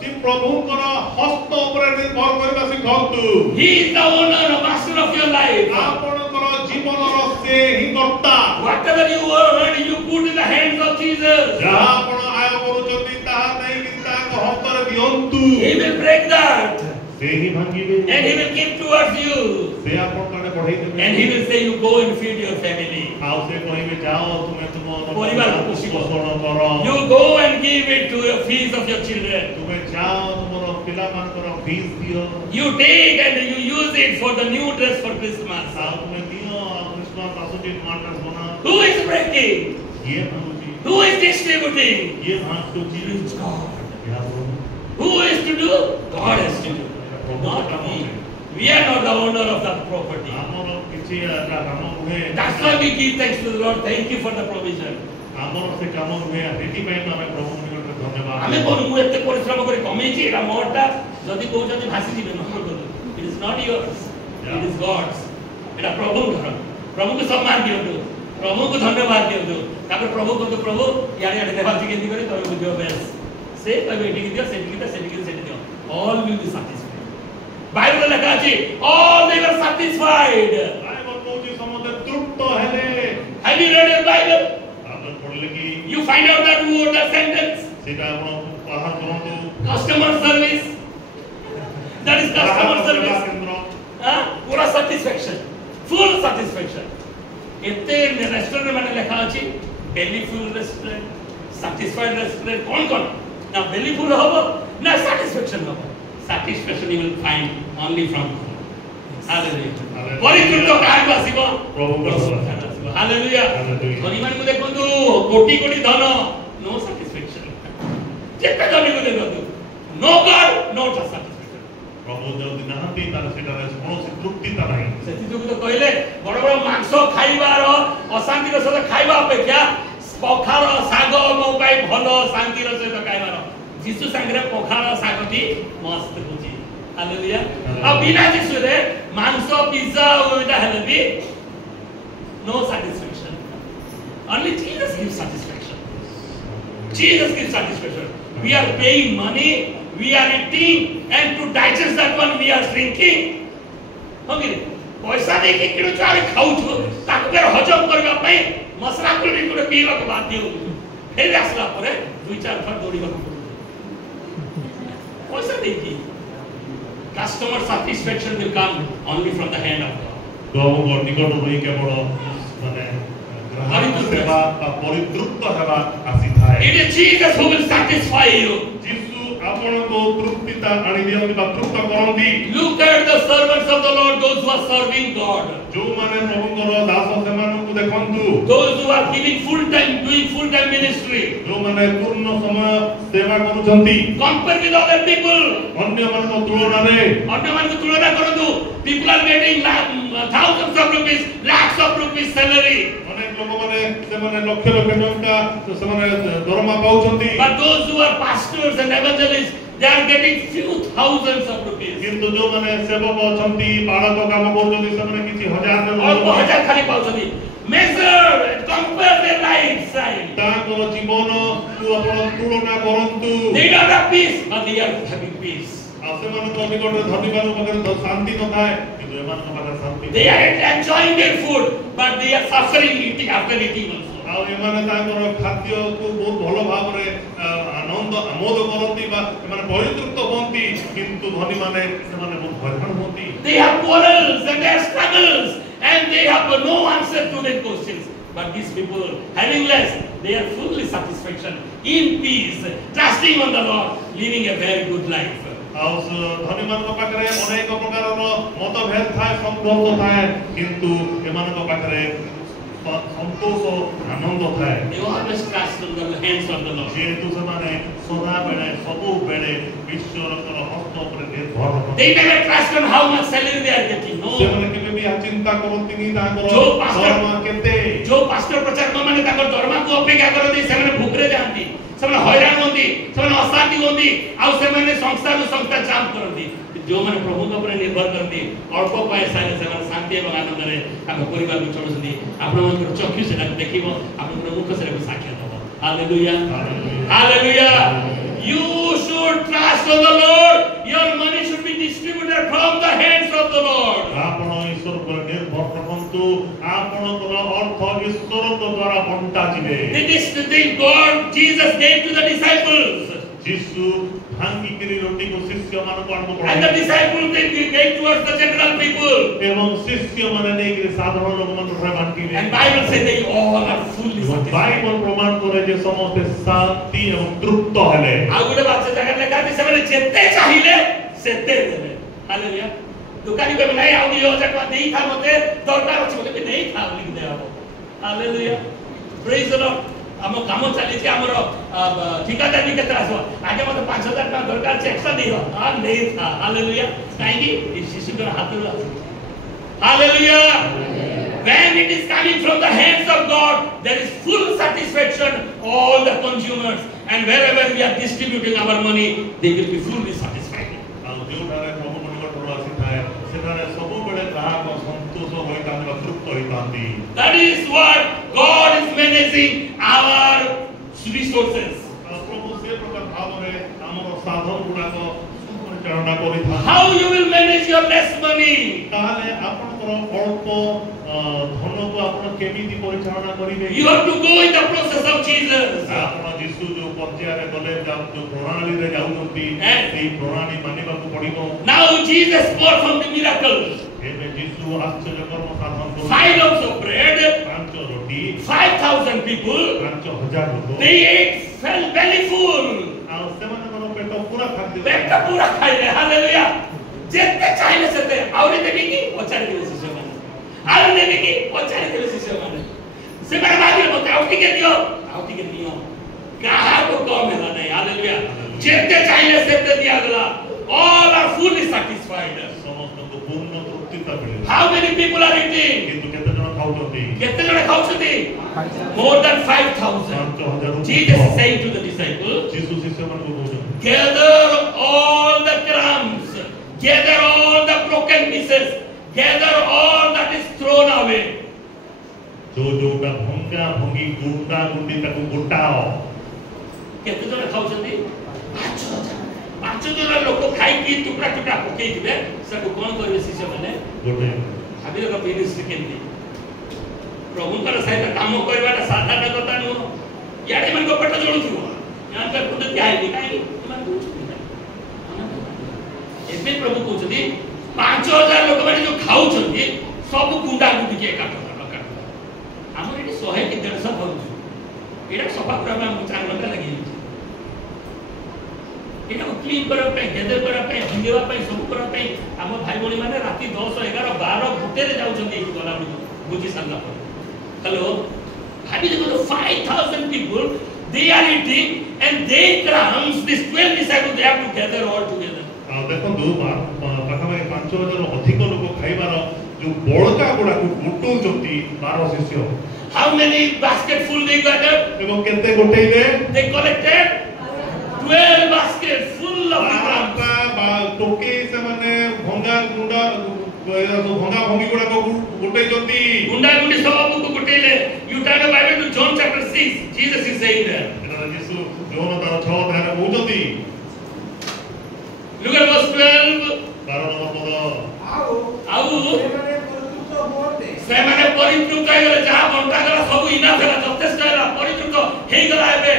ଯେ ପ୍ରଭୁଙ୍କର ହସ୍ତ ଉପରେ ନିର୍ଭର କରିବା ଶିଖନ୍ତୁ. He is the owner, master of your life. ଆପଣଙ୍କର ଜୀବନର ସେ ହିଁ କର୍ତ୍ତା. Whatever you earn, you put in the hands of Jesus. ଯାହା ଆପଣ ଆୟ କରୁଛନ୍ତି ତାହା ନେଇକି ତାଙ୍କ ହସ୍ତରେ ଦିଅନ୍ତୁ. He will break that. ସେ ହିଁ ଭାଙ୍ଗିବେ. And he will give towards you. ସେ ଆପଣଙ୍କ ଆଡ଼େ ବଢେଇ ଦେବେ. And he will say, you go and feed your family. ଆଉ ସେ କହିବେ ଯାଅ ତୁମେ ତୁମ ପରିବାରକୁ ପୋଷିବ. ପୋଷଣ କର. You go and give it to your fees of your children. ତୁମେ ଯାଅ ତୁମର ପିଲାମାନଙ୍କର ଫିସ୍ ଦିଅ. You take and you use it for the new dress for Christmas. ଆଉ ତୁମେ ଦିଅ ଖ୍ରୀଷ୍ଟମାସ ଆସୁଛି ନୂଆ ଡ୍ରେସ୍ ବନାଅ. Who is breaking? କିଏ ଭାଙ୍ଗୁଛି? Who is distributing? କିଏ ଭାଙ୍ଗୁଛି? It's God. ଏହା ପ୍ରଭୁ. Who is to do? God has to do. Not we. We are not the owner of that property. ଆମର କିଛି କାମ ନୁହେଁ. That's why we give thanks to the Lord. Thank you for the provision. ଆମର ସେ କାମ ନୁହେଁ. ସେଥିପାଇଁ ଆମେ ପ୍ରଭୁଙ୍କ ନିକଟରେ ଧନ୍ୟବାଦ. ଆମେ କୋନ ମୁଁ ଏତେ ପରିଶ୍ରମ କରି କମେଇଛି ଏଟା ମୋରଟା ଯଦି କହୁଛନ୍ତି ଭାସି ଯିବେ ନ କରୁ. It is not yours. It is God's. ଏଟା ପ୍ରଭୁଙ୍କର. ପ୍ରଭୁଙ୍କୁ ସମ୍ମାନ ଦିଅନ୍ତୁ. ପ୍ରଭୁଙ୍କୁ ଧନ୍ୟବାଦ ଦିଅନ୍ତୁ. ତାପରେ ପ୍ରଭୁ କହନ୍ତୁ ପ୍ରଭୁ ଇଆଡେ ଇଆଡେ ଦେବାଛି କେମିତି କରି ତମେ ବୁଝିବ ବେଶ. ସେ କହିବେ ଏଠିକି ଦିଅ ସେଠିକି ଦିଅ ସେଠିକି ସେଠି ଦିଅ. All will be satisfied. Bible ଲେଖା ଅଛି all they were satisfied. Bible କହୁଛି ସମସ୍ତେ ତୃପ୍ତ ହେଲେ. Have you read your Bible? ଆପଣ ପଢିଲେ କି? You find out that word, that sentence. ସେଇଟା ଆପଣ ବାହାର କରନ୍ତୁ. Customer service. That is customer service. पूरा satisfaction. Full satisfaction. एते रेस्टोरेंट माने लेखा अछि belly full restaurant, satisfied restaurant कौन ना belly full होबो ना satisfaction होबो. Satisfaction you will find only from God. Hallelujah. परितृप्त काहको आसीबो? प्रभुଙ୍କର आसीबो. Hallelujah. Hallelujah. धनी मानकु देखंतु कोटी कोटी धन no satisfaction. जेते धनी को देखंतु no God no satisfaction. ପ୍ରଭୁ ଯଦି ନାହାନ୍ତି ତାହେଲେ ସେଠାରେ କୌଣସି ତୃପ୍ତିତା ନାହିଁ. ସେଠି ଯୋଗୁ ତ କହିଲେ ବଡ଼ ବଡ଼ ମାଂସ ଖାଇବାର ଅଶାନ୍ତିର ସହିତ ଖାଇବା ଅପେକ୍ଷା ପଖାଳ ଶାଗ ମୋ ପାଇଁ ଭଲ ଶାନ୍ତିର ସହିତ ଖାଇବାର. ଯୀଶୁ ସାଙ୍ଗରେ ପଖାଳ ଶାଗଟି ମସ୍ତ ହେଉଛି. ହାଲେଲୁୟା. ଆଉ ବିନା ଯୀଶୁରେ ମାଂସ ପିଜ୍ଜା ଏଇଟା ହେଲେ ବି no satisfaction. Only Jesus gives satisfaction. Jesus gives satisfaction. We are paying money, we are eating, and to digest that one we are drinking. Okay, पैसा देके किलो चारे खाउछु ताको फेर हजम करबा पई मसला कुली कुली पीला के बात दियो फेर आसला परे 2-4 फर दौड़ीबा पैसा देकी customer satisfaction will come only from the hand of God. ପ୍ରଭୁଙ୍କ ନିକଟରୁ ହିଁ କେବଳ ମାନେ ଗ୍ରାହକ ସେବା ବା ପରିତୃପ୍ତ ହେବା ଆସିଥାଏ. It is Jesus who will satisfy you. ଯୀଶୁ ଆପଣଙ୍କୁ ତୃପ୍ତିତା ଚିନ୍ତା ଆଣି ଦିଅନ୍ତି ବା ତୃପ୍ତ କରନ୍ତି। Look at the servants of the Lord, those who are serving God. ଯୋଉମାନେ ପ୍ରଭୁଙ୍କର ଦାସ ସେମାନଙ୍କୁ ଦେଖନ୍ତୁ। Those who are giving full time, doing full time ministry. ଯୋଉମାନେ ପୂର୍ଣ୍ଣ ସମୟ ସେବା କରୁଛନ୍ତି। Compare with other people. ଅନ୍ୟମାନଙ୍କ ତୁଳନାରେ ଅନ୍ୟମାନଙ୍କୁ ତୁଳନା କରନ୍ତୁ। People are getting thousands of rupees, lakhs of rupees salary. ଅନେକ ଲୋକମାନେ ସେମାନେ ଲକ୍ଷ ଲକ୍ଷ ଟଙ୍କା ସେମାନେ ଦରମା ପାଉଛନ୍ତି। But those who are pastors and evangelists, they are getting few thousands of rupees. କିନ୍ତୁ ଯୋଉମାନେ ସେବକ ଅଛନ୍ତି ବାଳକ କାମ କରୁଛନ୍ତି ସେମାନେ କିଛି ହଜାର ଅଳ୍ପ ହଜାର ଖାଲି ପାଉଛନ୍ତି। Measure and compare their lifestyle. ତାଙ୍କର ଜୀବନକୁ ଆପଣ ତୁଳନା କରନ୍ତୁ। They don't have peace, but they are having peace. ଆଉ ସେମାନଙ୍କ ନିକଟରେ ଧନୀମାନଙ୍କ ପାଖରେ ଶାନ୍ତି ନଥାଏ କିନ୍ତୁ ଏମାନଙ୍କ ପାଖରେ ଶାନ୍ତି। They are enjoying their food, but they are suffering eating after eating also. ଆଉ ଏମାନେ ତାଙ୍କର ଖାଦ୍ୟକୁ ବହୁତ ଭଲ ଭାବରେ ଆନନ୍ଦ ଆମୋଦ କରନ୍ତି ବା ଏମାନେ ପରିତୃପ୍ତ ହୁଅନ୍ତି କିନ୍ତୁ ଧନୀମାନେ ସେମାନେ ବହୁତ ହଇରାଣ ହୁଅନ୍ତି। They have quarrels and they have struggles and they have no answer to their questions. But these people, having less, they are fully satisfaction, in peace, trusting on the Lord, living a very good life. ଆଉ ଧନୀମାନଙ୍କ ପାଖରେ ଅନେକ ପ୍ରକାରର ମତଭେଦ ଥାଏ, ସଂଘର୍ଷ ଥାଏ କିନ୍ତୁ ଏମାନଙ୍କ ପାଖରେ ସନ୍ତୋଷ ଆନନ୍ଦ ଥାଏ। They always trust on the hands of the Lord. ଯେହେତୁ ସେମାନେ ସଦାବେଳେ ସବୁବେଳେ ଈଶ୍ୱରଙ୍କର ହସ୍ତ ଉପରେ ନିର୍ଭର କରନ୍ତି। They never trust on how much salary they are getting. No. ସେମାନେ କେବେ ବି ଚିନ୍ତା କରନ୍ତିନି ତାଙ୍କର ଯୋଉ pastor- ଦରମା କେତେ। जो पास्टर प्रचारक माने ताकर दरमाକୁ ଅପେକ୍ଷା କରନ୍ତି ସେମାନେ ଭୁକରେ ଯାଆନ୍ତି ସେମାନେ ହଇରାଣ ହୁଅନ୍ତି ସେମାନେ ଅଶାନ୍ତି ହୁଅନ୍ତି ଆଉ ସେମାନେ ସଂସ୍ଥାରୁ ସଂସ୍ଥା ଚାପ କରନ୍ତି ଯୋଉମାନେ ପ୍ରଭୁଙ୍କ ଉପରେ ନିର୍ଭର କରନ୍ତି ଅଳ୍ପ ପଇସାରେ ସେମାନେ ଶାନ୍ତି ଏବଂ ଆନନ୍ଦରେ ତାଙ୍କ ପରିବାରକୁ ଚଳୁଛନ୍ତି ଆପଣଙ୍କର ଚକ୍ଷୁ ସେଟାକୁ ଦେଖିବ ଆପଣଙ୍କର ମୁଖ ସେଟାକୁ ସାକ୍ଷ୍ୟ ଦେବ hallelujah hallelujah you should trust on the Lord your money should be distributed from the hands of the Lord ଆପଣ ଈଶ୍ୱର ଉପରେ ନିର୍ଭର କରନ୍ତୁ ଆପଣଙ୍କର ଅର୍ଥ ଈଶ୍ୱରଙ୍କ ଦ୍ୱାରା ବଣ୍ଟା ଯିବେ। This is the thing God Jesus gave to the disciples. ଯୀଶୁ ଭାଙ୍ଗିକିରି ରୋଟିକୁ ଶିଷ୍ୟମାନଙ୍କୁ ଆରମ୍ଭ And the କଲେ disciples they gave towards the general people. ଏବଂ ଶିଷ୍ୟମାନେ ନେଇକିରି ସାଧାରଣ ଲୋକମାନଙ୍କୁ ବାଣ୍ଟିଲେ। And Bible says they all are fully satisfied. Bible ପ୍ରମାଣ କରେ ଯେ ସମସ୍ତେ ଶାନ୍ତି ଏବଂ ତୃପ୍ତ ହେଲେ। ଆଉ ଗୋଟେ ବାଚ୍ଚା ଜାଗାରେ ଲେଖା ଅଛି ସେମାନେ ଯେତେ ଚାହିଁଲେ ସେତେ ଦେଲେ। ହାଲେଲୁୟା। ଦୋକାନୀ କହିବେ ନାଇଁ ଆଉ 2000 ଟଙ୍କା ଦେଇଥା ମତେ ଦରକାର ଅଛି ବୋଲି ନେଇଥା ବୋଲି ଦେବ। ହାଲେଲୁୟା। ପ୍ରେଜ୍ ଦ ଲର୍ଡ। ଆମ କାମ ଚାଲିଛି ଆମର ଠିକାଦାରୀ କେତେ ଆସିବ ଆଗେ ମତେ 5000 ଟଙ୍କା ଦରକାର ଅଛି ଏକ୍ସଟ୍ରା ଦେଇବ ହଁ ନେଇଥା ହାଲେଲୁୟା କାହିଁକି ଏ ଶିଶୁଙ୍କର ହାତରୁ ଆସିବ hallelujah when it is coming from the hands of God there is full satisfaction all the consumers and wherever we are distributing our money they will be fully satisfied ଆଉ ଯେଉଁଠାରେ ପ୍ରଭୁଙ୍କ ନିକଟରୁ ଆସିଥାଏ ସେଠାରେ ସବୁବେଳେ ଗ୍ରାହକ ସନ୍ତୋଷ ହୋଇଥାନ୍ତି ବା ତୃପ୍ତ ହୋଇଥାନ୍ତି। that is what God is managing our resources ପ୍ରଭୁ ସେ ପ୍ରକାର ଭାବରେ ଆମର ସାଧନ ଗୁଡ଼ାକ ସୁପରିଚାଳନା କରିଥାନ୍ତି। how you will manage your less money ତାହେଲେ ଆପଣଙ୍କର ଅଳ୍ପ ଧନକୁ ଆପଣ କେମିତି ପରିଚାଳନା କରିବେ? you have to go in the process of Jesus ଆପଣ ଯୀଶୁ ଯୋଉ ପର୍ଯ୍ୟାୟରେ ଗଲେ ଯୋଉ ପ୍ରଣାଳୀରେ ଯାଉଛନ୍ତି ସେଇ ପ୍ରଣାଳୀ ମାନିବାକୁ ପଡ଼ିବ। now Jesus performed miracles ଏବେ ଯୀଶୁ ଆଶ୍ଚର୍ଯ୍ୟ କର୍ମ ସାଧନ 5 loaves of bread 5 roti 5000 people 5000 ଲୋକ they ate fell belly full ଆଉ ସେମାନଙ୍କର ପେଟ ପୁରା ଖାଦ୍ୟ ପେଟ ପୁରା ଖାଇଲେ ହାଲେଲୁୟା ଯେତେ ଚାହିଁଲେ ସେତେ ଆହୁରି ଦେବି କି ପଚାରିଥିଲେ ଶିଷ୍ୟମାନେ ଆହୁରି ଦେବି କି ପଚାରିଥିଲେ ଶିଷ୍ୟମାନେ ସେମାନେ ଭାବିଲେ ମତେ ଆଉ ଟିକେ ଦିଅ ନିଅ କାହାକୁ କମ ହେଲା ନାହିଁ ହାଲେଲୁୟା ଯେତେ ଚାହିଁଲେ ସେତେ ଦିଆଗଲା all are fully satisfied ସମସ୍ତଙ୍କୁ ପୂର୍ଣ୍ଣ ତୃପ୍ତିତା ମିଳେ। how many people are eating କିନ୍ତୁ କେତେ ଜଣ ଖାଉଛନ୍ତି? କେତେ ଜଣ ଖାଉଛନ୍ତି more than 5000 5000 Jesus is saying to the disciples ଯୀଶୁ ଶିଷ୍ୟମାନଙ୍କୁ କହୁଛନ୍ତି gather all the crumbs gather all the broken pieces gather all that is thrown away ଯୋଉଟା ଭଙ୍ଗା ଭଙ୍ଗି ଗୁଣ୍ଡା ଗୁଣ୍ଡି ତାକୁ ଗୋଟାଅ। କେତେ ଜଣ ଖାଉଛନ୍ତି 5000 ଲୋକ ଖାଇକି ଟୁକରା ଟୁକରା ପକେଇଥିବେ ସେକୁ କଣ କରିବେ ଶିଷ୍ୟମାନେ ଗୋଟେ ଭାବିଲେ ମିନିଷ୍ଟ୍ରି କେମିତି ପ୍ରଭୁଙ୍କର ସହିତ କାମ କରିବାଟା ସାଧାରଣ କଥା ନୁହଁ ଇଆଡ଼େ ଏମାନଙ୍କ ପେଟ ଜଳୁଥିବ ଏମାନଙ୍କ ପେଟ ଦିଆହେଇନି କାହିଁକି ଏବେ ପ୍ରଭୁ କହୁଛନ୍ତି 5000 ଲୋକମାନେ ଯୋଉ ଖାଉଛନ୍ତି ସବୁ ଗୁଣ୍ଡା ଗୁଣ୍ଡିକି ଏକାଠି ଆମର ଏଠି 100 କି 150 ଖାଉଛୁ ଏଇଟା ସଫା କରିବା ଆମକୁ 4 ଘଣ୍ଟା ଲାଗିଯାଉଛି ଏଇଟାକୁ मीटिंग करा पे गेदर करा पे भिंगेवा पे सब करा पे हम भाई बोली माने राती 10 11 12 घंटे रे जाउ छथि गला बुझी सारला पर हेलो भाभी देखो 5000 people they are eating and they crumbs this 12 disciples they have to gather all together देखो दो पाखा 5000 अधिक लोक खाइबार जो बळका गुडा को गुटो जति 12 शिष्य how many basket full they gathered एवं केते गोटेइले they collected 12 baskets full of crumbs आपका टोके से माने भंगा गुंडा भंगा भंगी गुडा को गोटे जति गुंडा गुंडी सब को गोटेले you turn the bible to John chapter 6 Jesus is saying there Etah Yeshu zone तार 6 अध्याय कहउजति look at verse 12 12 नंबर पद आउ ସେମାନେ ପରିତୃପ୍ତ ସେମାନେ ପରିତୃପ୍ତ ହୁଅନ୍ତେ ହେଇଗଲେ ଯାହା ବଣ୍ଟା ଗଲା ସବୁ ଇନା ଥିଲା ଯଥେଷ୍ଟ ହେଲା ପରିତୃପ୍ତ ହେଇଗଲା ଏବେ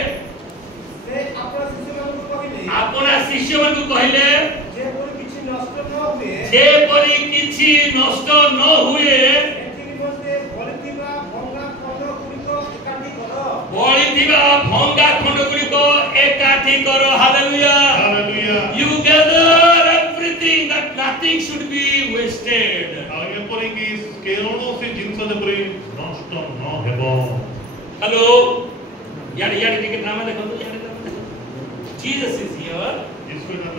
ସେ ଆପଣ ଶିଶୁମାନଙ୍କୁ କହିଲେ ଆପଣ ଶିଷ୍ୟମାନଙ୍କୁ କହିଲେ ଯେପରି କିଛି ନଷ୍ଟ ନ ହୁଏ ଯେପରି କିଛି ନଷ୍ଟ ନ ହୁଏ ଏଥି ନିମନ୍ତେ ବଳିଥିବା ଭଙ୍ଗା ଖଣ୍ଡଗୁଡ଼ିକ ଏକାଠି କର ବଳିଥିବା ଭଙ୍ଗା ଖଣ୍ଡଗୁଡ଼ିକ ଏକାଠି କର hallelujah hallelujah you gather everything that nothing should be wasted एपरि कि कौनसी जिनस जेपरि नष्ट न हेबो हेलो यार टिकट नाम देखो Jesus is here यीशु ना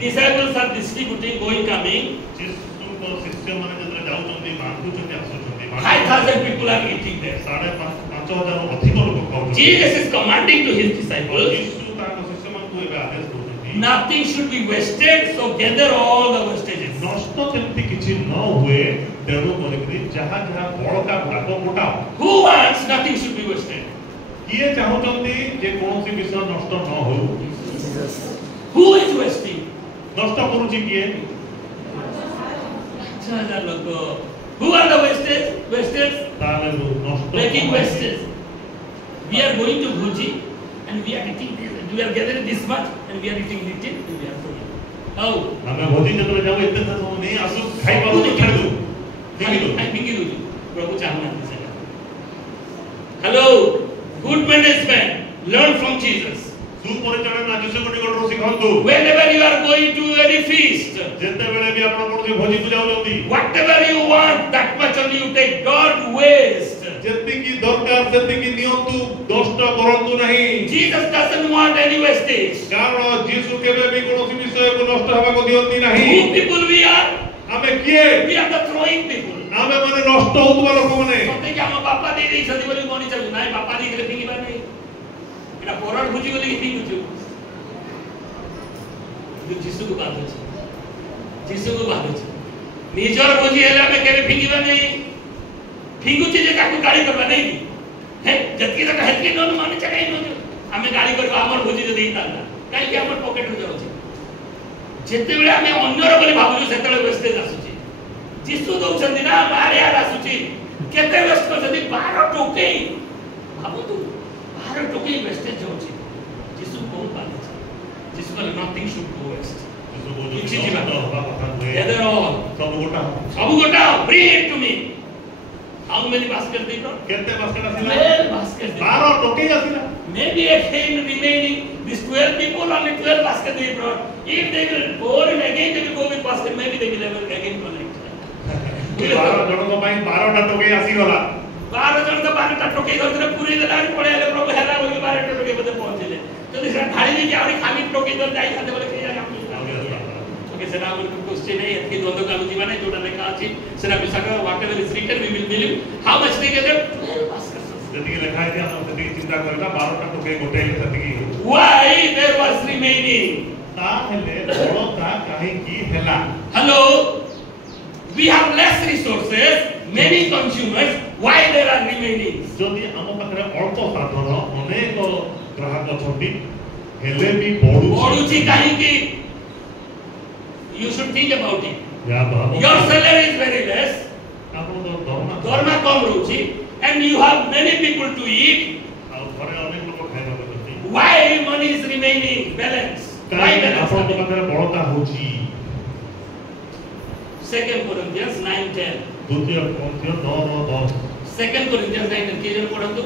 disciples are distributing going coming यीशु को शिष्य माने जतरे जाउचंती बांधु चंती आसुचंती 5000 people are eating there 5000 अधिक लोक खाउचंती Jesus is commanding to his disciples यीशु ताको शिष्य मानकु एबे आदेश दउचंती nothing should be wasted so gather all the wastages नष्ट जेमति किछि न हुए तेणु करिकरी जहा जहा बळका भाग गोटाओ who wants nothing should be wasted किए चाहुचंती जे कोनोसी विषय नष्ट न हो Jesus. who is wasting नष्ट करूची किए 5000 लोग who are the wastage ताले नष्ट making wastage we are going to Bhuji and we are eating this we are gathering this much and we are eating little and we are throwing how हमें भोजी जतरे जाऊ एते सब नहीं आसु खाई पाबो तो छाड़ दो I think you do प्रभु चाहना है hello good management learn from Jesus सुपरिचालन यीशु को निकटरो सिखंतु whenever you are going to any feast जेते बेले भी आपण कोन भोजी को जाउचंती whatever you want that much only you take don't waste जेति की दरकार सेति की नियंतु नष्ट करंतु नहीं Jesus doesn't want any wastage कारण यीशु केबे भी कोनोसी विषय को नष्ट हबा को दियंती नहीं who people we are हमें किए we are the throwing people हमें माने नष्ट होतबा लोक माने सते कि हम बापा दे देई सदी बोली कोनी चलू नाही बापा दे के फिंगी बा नहीं एटा पोरड भुजी बोली कि फिंगी छु यीशु को बात अछि यीशु को बात अछि निजर भुजी हेला में केबे फिंगी बा नहीं फिंगु जे ताकू गाड़ी करबा नहीं है जतकी तक हेतकी न माने चकाई न हमें गाड़ी करबा हमर भुजी जे देई ताला काई कि हमर पॉकेट रे जाउछि जेते बेले हमें अन्यर बोली भाबुलु सेतले वेस्टेज आसुछि यीशु दउछन्ति ना बारे यार आसुछि केते वेस्ट करछन्ति 12 टोके भाबु तू 12 टोके वेस्टेज होछि यीशु कोन बात छै यीशु कहले नथिंग शुड गो वेस्ट यीशु को किछि जो जीवा हबा कथा हुए gather all सब गोटा bring it to me how many baskets they brought केते बास्केट आसिला 12 baskets 12 टोके आसिला maybe again remaining these 12 people only 12 baskets they brought if they will go and again they will go with basket maybe they will again collect 12 जन को ପାଇଁ 12 टा टोके आसी गला 12 जन तो 12 टा टोके धरते पूरी देला पड़े आले प्रभु हेला बोली 12 टा टोके बदे पहुंचले तो से ढाली नहीं आउरी खाली टोके धर जाई खाते बोले के हम ओके सेना हमर क्वेश्चन है एतकी द्वंद्व का जीवन है जोटा लेखा अछि सेना Vishakha whatever is written we will believe how much they get 12 baskets जति लिखा है हम जति चिंता करला 12 टा टोके गोटे जति why there was remaining ता हेले बड़ता काहे की हेला hello we have less resources many consumers why there are remaining जदि हम पाखरे अल्प साधन अनेक ग्राहक छथि हेले भी बढुची काहे की you should think about it या your salary is very less आपण तो दरमा कम रहउची and you have many people to eat आ घरे अनेक लोक खाइबा करथि why money is remaining balance why काहे balance आपण पाखरे बड़ता होची 2 Corinthians 9:10 द्वितीय कोरिन्थियो 9:10 2 Corinthians 9:10 के जन पढ़ंतु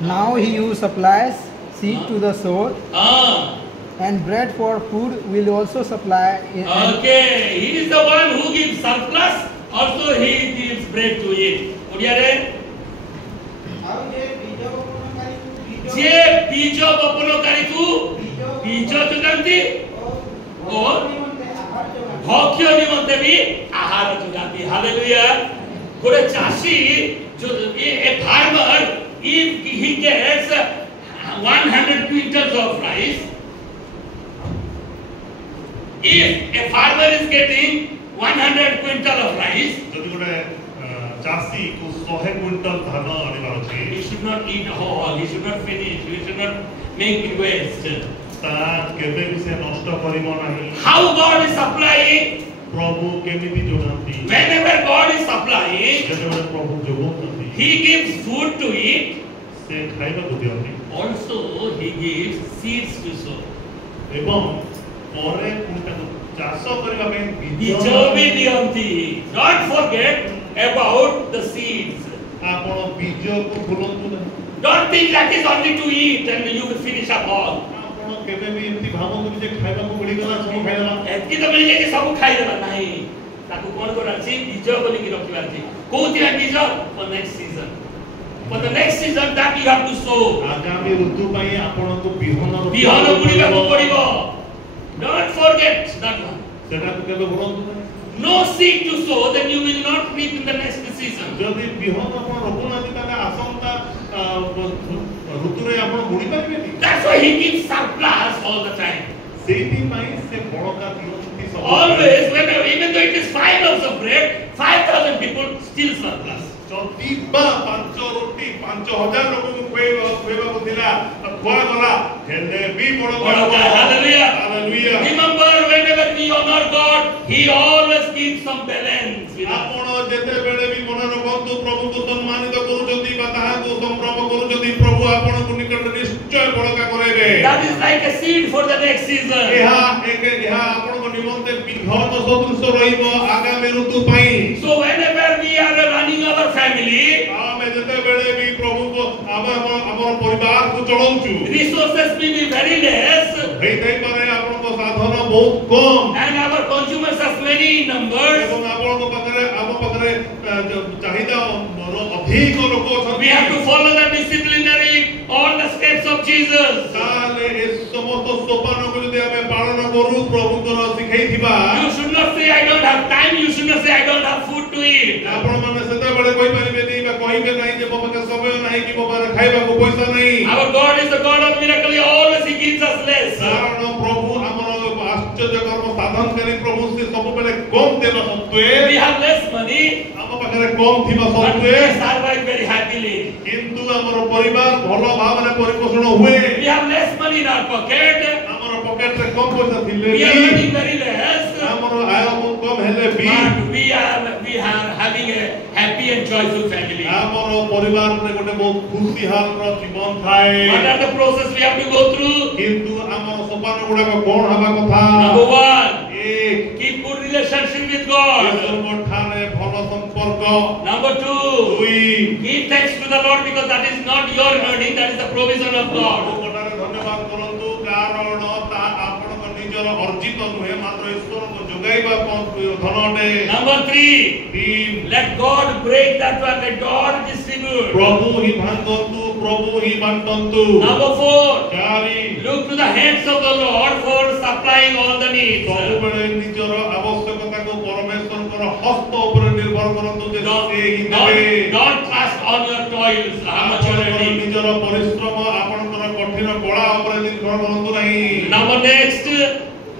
Now he who supplies seed to the sower Ah, and bread for food will also supply. okay, he is the one who gives surplus, also he gives bread to eat. ଓଡ଼ିଆରେ ଆଉ ଯେ ବୀଜ ବପନକାରୀକୁ ବୀଜ ଯୋଗାନ୍ତି ଓ ଭକ୍ଷ୍ୟ ନିମନ୍ତେ ବି ଆହାର ଯୋଗାନ୍ତି। Hallelujah. ଗୋଟେ ଚାଷୀ a farmer, if he gets 100 quintals of rice, if a farmer is getting 100 quintal of rice, ଯଦି ଗୋଟେ ଚାଷୀ କୁ 100 କ୍ୱିଣ୍ଟାଲ ଧାନ ଆଣିବାର ଅଛି, he should not eat all, he should not finish, he should not make it waste. ତା କେବେ ବି ସେ ନଷ୍ଟ କରିବ ନାହିଁ। How God is supplying? ପ୍ରଭୁ କେମିତି ଯୋଗାନ୍ତି? Whenever God is supplying, ଯେତେବେଳେ ପ୍ରଭୁ ଯୋଗାଉଛନ୍ତି, he gives food to eat, ସେ ଖାଇବାକୁ ଦିଅନ୍ତି also he gives seeds to sow. ଏବଂ ପରେ ପୁଣି ତାକୁ ଚାଷ କରିବା ପାଇଁ ବୀଜ ବି ଦିଅନ୍ତି। Don't forget about the seeds. ଆପଣ ବୀଜକୁ ଭୁଲନ୍ତୁ ନାହିଁ। Don't think that is only to eat and you will finish up all. ଆପଣ କେବେ ବି ଏମିତି ଭାବନ୍ତୁନି ଯେ ଖାଇବାକୁ ମିଳିଗଲା ସବୁ ଖାଇଦେବା। ଏତିକି ତ ମିଳିଲେ କି ସବୁ ଖାଇଦେବା ନାହିଁ। ତାକୁ କ'ଣ କରାଛି? ବୀଜ ବୋଲିକି ରଖିବାର ଅଛି। କୋଉଥିରେ ବୀଜ? For next season. For the next season that you have to sow. ଆଗାମୀ ଋତୁ ପାଇଁ ଆପଣଙ୍କୁ ବିହନ ବିହନ ବୁଣିବାକୁ ପଡ଼ିବ। Don't forget that one. ସେଟାକୁ କେବେ ଭୁଲନ୍ତୁ ନାହିଁ। No seed to sow, then you will not reap in the next season. ଯଦି ବିହନ ଆପଣ ରଖୁନାହାନ୍ତି ତାହେଲେ ଆସନ୍ତା ଋତୁରେ ଆପଣ ବୁଣି ପାରିବେନି। That's why he gives surplus all the time. ସେଇଥିପାଇଁ ସେ ବଳକା ଦିଅନ୍ତି ସବୁ। Always, even though it is 5 loaves of bread, 5,000 people still surplus. ଯଦି ବା 5 ରୁଟି 5,000 ଲୋକଙ୍କୁ ଖୁଆଇବାକୁ ଥିଲା ଖୁଆଗଲା ହେଲେ ବି Hallelujah. Hallelujah. Remember, whenever we honor God, he always gives some balance with us. ଆପଣ ଯେତେବେଳେ ବି ମନେ ରଖନ୍ତୁ ପ୍ରଭୁଙ୍କୁ ସମ୍ମାନିତ କରୁଛନ୍ତି ବା ତାହାକୁ ସମ୍ଭ୍ରମ କରୁଛନ୍ତି, ପ୍ରଭୁ ଆପଣଙ୍କୁ ନିକଟରେ ନିଶ୍ଚୟ ବଳକା କରାଇବେ। That is like a seed for the next season. ଏହା ଆପଣଙ୍କ ନିମନ୍ତେ ବିହନ ସଦୃଶ ରହିବ ଆଗାମୀ ଋତୁ ପାଇଁ। So whenever we are running our family, ଆମେ ଯେତେବେଳେ ବି ପ୍ରଭୁଙ୍କୁ ଆମର ପରିବାରକୁ ଚଳଉଛୁ, resources may be very less ହେଇଥାଇପାରେ ଆପଣଙ୍କ ସାଧନ ବହୁତ କମ୍ and our consumers are many in numbers. ଏବଂ ଆପଣଙ୍କ ପାଖରେ ଆମ ପାଖରେ ଚାହିଦା ଅଧିକ ଲୋକ We have to ଅଛନ୍ତି। follow the disciplinary, all the steps of Jesus. ତାହେଲେ ଏ ସମସ୍ତ ସୋପାନକୁ ଯଦି ଆମେ ପାଳନ କରୁ ପ୍ରଭୁଙ୍କର ଶିଖେଇଥିବା, You should not say I don't have time, you should not say I don't have food to eat. ଆପଣମାନେ ସେତେବେଳେ କହିପାରିବେନି ବା କହିବେ ନାହିଁ ଯେ ମୋ ପାଖରେ ସମୟ ନାହିଁ କି ମୋ ପାଖରେ ଖାଇବାକୁ ପଇସା ନାହିଁ। Our God is the God of miracle, always he gives us less. କାରଣ ପ୍ରଭୁ ଆମର ଆଶ୍ଚର୍ଯ୍ୟ କର୍ମ ସାଧନକାରୀ ପ୍ରଭୁ ସେ ସବୁବେଳେ କମ୍ ଦେବା ସତ୍ତ୍ୱେ, We have less money, ଆମ ପାଖରେ କମ୍ ଥିବା but ସତ୍ତ୍ୱେ we survive very happily. କିନ୍ତୁ ଆମର ପରିବାର ଭଲ ଭାବରେ ପରିପୋଷଣ ହୁଏ। We have less money in our pocket, ଆମର ପକେଟରେ କମ୍ ପଇସା ଥିଲେ we are B, earning very less, ଆମର ଆୟ ବହୁତ କମ୍ ହେଲେ ବି, but we are having a happy and joyful family. ଆମର ପରିବାରରେ ଗୋଟେ ବହୁତ ଖୁସିହାଲର ଜୀବନ ଥାଏ। What are the process we have to go through? କିନ୍ତୁ ଆମର ସୋପାନ ଗୁଡାକ କଣ ହେବା କଥା? Number 1, ଏକ, keep good relationship with God. ଈଶ୍ୱରଙ୍କ ଠାରେ ଭଲ ସମ୍ପର୍କ। Number 2, ଦୁଇ, give thanks to the Lord because that is not your earning, that is the provision of God. ପ୍ରଭୁଙ୍କଠାରେ ଧନ୍ୟବାଦ କରନ୍ତୁ କାରଣ ତା ଆପଣଙ୍କ ନିଜର ଅର୍ଜିତ ନୁହେଁ, ମାତ୍ର ଈଶ୍ୱରଙ୍କ ଯୋଗାଇବା ଧନ ଅଟେ। Number 3, ତିନି, let God break that one, let God distribute. ପ୍ରଭୁ ହିଁ ଭାଙ୍ଗନ୍ତୁ, ପ୍ରଭୁ ହିଁ ବାଣ୍ଟନ୍ତୁ। Number 4, ଚାରି, look to the hands of the Lord for supplying all the needs. ସବୁବେଳେ ନିଜର ଆବଶ୍ୟକତାକୁ ପରମେଶ୍ୱରଙ୍କର ହସ୍ତ ଉପରେ ନିର୍ଭର କରନ୍ତୁ ଯେ ସେ ହିଁ ଦେବେ। Don't trust on your toils, how much you are ଆପଣଙ୍କର earning. ନିଜର ପରିଶ୍ରମ ଆପଣଙ୍କର କଠିନ କଳା ଉପରେ ନିର୍ଭର କରନ୍ତୁ ନାହିଁ। Number next,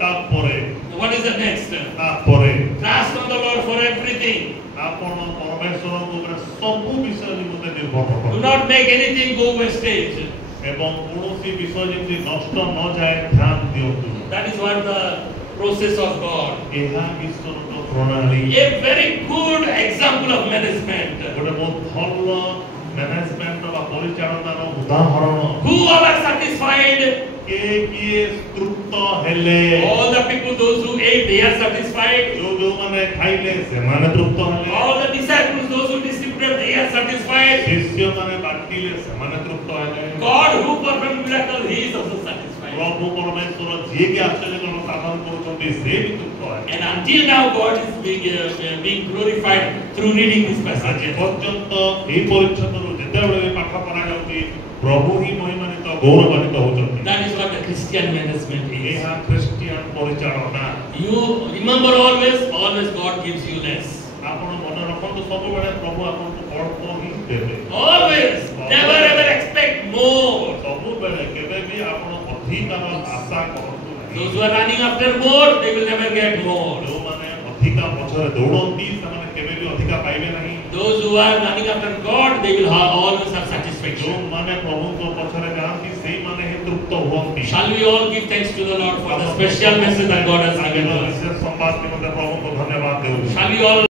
ତାପରେ what is the next? ତାପରେ Trust on the Lord for everything. ଆପଣ ପରମେଶ୍ୱରଙ୍କ ଉପରେ ସବୁ ବିଷୟ ନିମନ୍ତେ ନିର୍ଭର Do କରନ୍ତୁ not make anything go wastage. ଏବଂ କୌଣସି ବିଷୟ ଯେମିତି ନଷ୍ଟ ନଯାଏ ଧ୍ୟାନ ଦିଅନ୍ତୁ। That is what the process of God. ଏହା ଈଶ୍ୱରଙ୍କ ପ୍ରଣାଳୀ। A very good example of management. ଗୋଟେ ବହୁତ ଭଲ ମ୍ୟାନେଜମେଣ୍ଟ ବା ପରିଚାଳନାର ଉଦାହରଣ। Who all are satisfied? କିଏ ତୃପ୍ତ ହେଲେ? All the people, those who ate, they are satisfied. ଯୋଉମାନେ ଖାଇଲେ ସେମାନେ ତୃପ୍ତ ହେଲେ। All the disciples, those who distributed, they are satisfied. ଶିଷ୍ୟମାନେ ବାଣ୍ଟିଲେ ସେମାନେ ତୃପ୍ତ ହେଲେ। miracle, He is also satisfied. ପ୍ରଭୁ ପରମେଶ୍ୱର ଯିଏକି ଆଶ୍ଚର୍ଯ୍ୟକରଣ ସାଧନ କରୁଛନ୍ତି ସେ ବି ତୃପ୍ତ ହେବେ। And until now, God is being glorified through reading this ଆଜି passage. ପର୍ଯ୍ୟନ୍ତ ଏହି ପରିଚ୍ଛଦରୁ ଯେତେବେଳେ ବି ପାଠ ପଢ଼ାଯାଉଛି ପ୍ରଭୁ ହିଁ ମହିମାନିତ ଗୌରବାନ୍ୱିତ ହେଉଛନ୍ତି। That is what the Christian management is. ଏହା ଖ୍ରୀଷ୍ଟିଆନ ପରିଚାଳନା। You remember always God gives you less. ଆପଣ ମନେ ରଖନ୍ତୁ ସବୁବେଳେ ପ୍ରଭୁ ଆପଣଙ୍କୁ ଅଳ୍ପ ହିଁ ଦେବେ। Always, never ever expect more. ସବୁବେଳେ କେବେ ବି ଆପଣ ଅଧିକାର ଆଶା କରନ୍ତୁ ନାହିଁ। Those who are running after more, they will never get more. ଯେଉଁମାନେ ଅଧିକା ପଛରେ ଦୌଡ଼ନ୍ତି ସେମାନେ କେବେ ବି ଅଧିକା ପାଇବେ ନାହିଁ। Those who are running after God, they will always have satisfaction. ଯେଉଁମାନେ ପ୍ରଭୁଙ୍କ ପଛରେ ଯାଆନ୍ତି ସେଇମାନେ ହିଁ ତୃପ୍ତ ହୁଅନ୍ତି। Shall we all give thanks to the Lord for the special message that God has given to us? ବିଶେଷ ସମ୍ବାଦ ନିମନ୍ତେ ପ୍ରଭୁଙ୍କୁ ଧନ୍ୟବାଦ ଦେଉଛୁ। Shall we all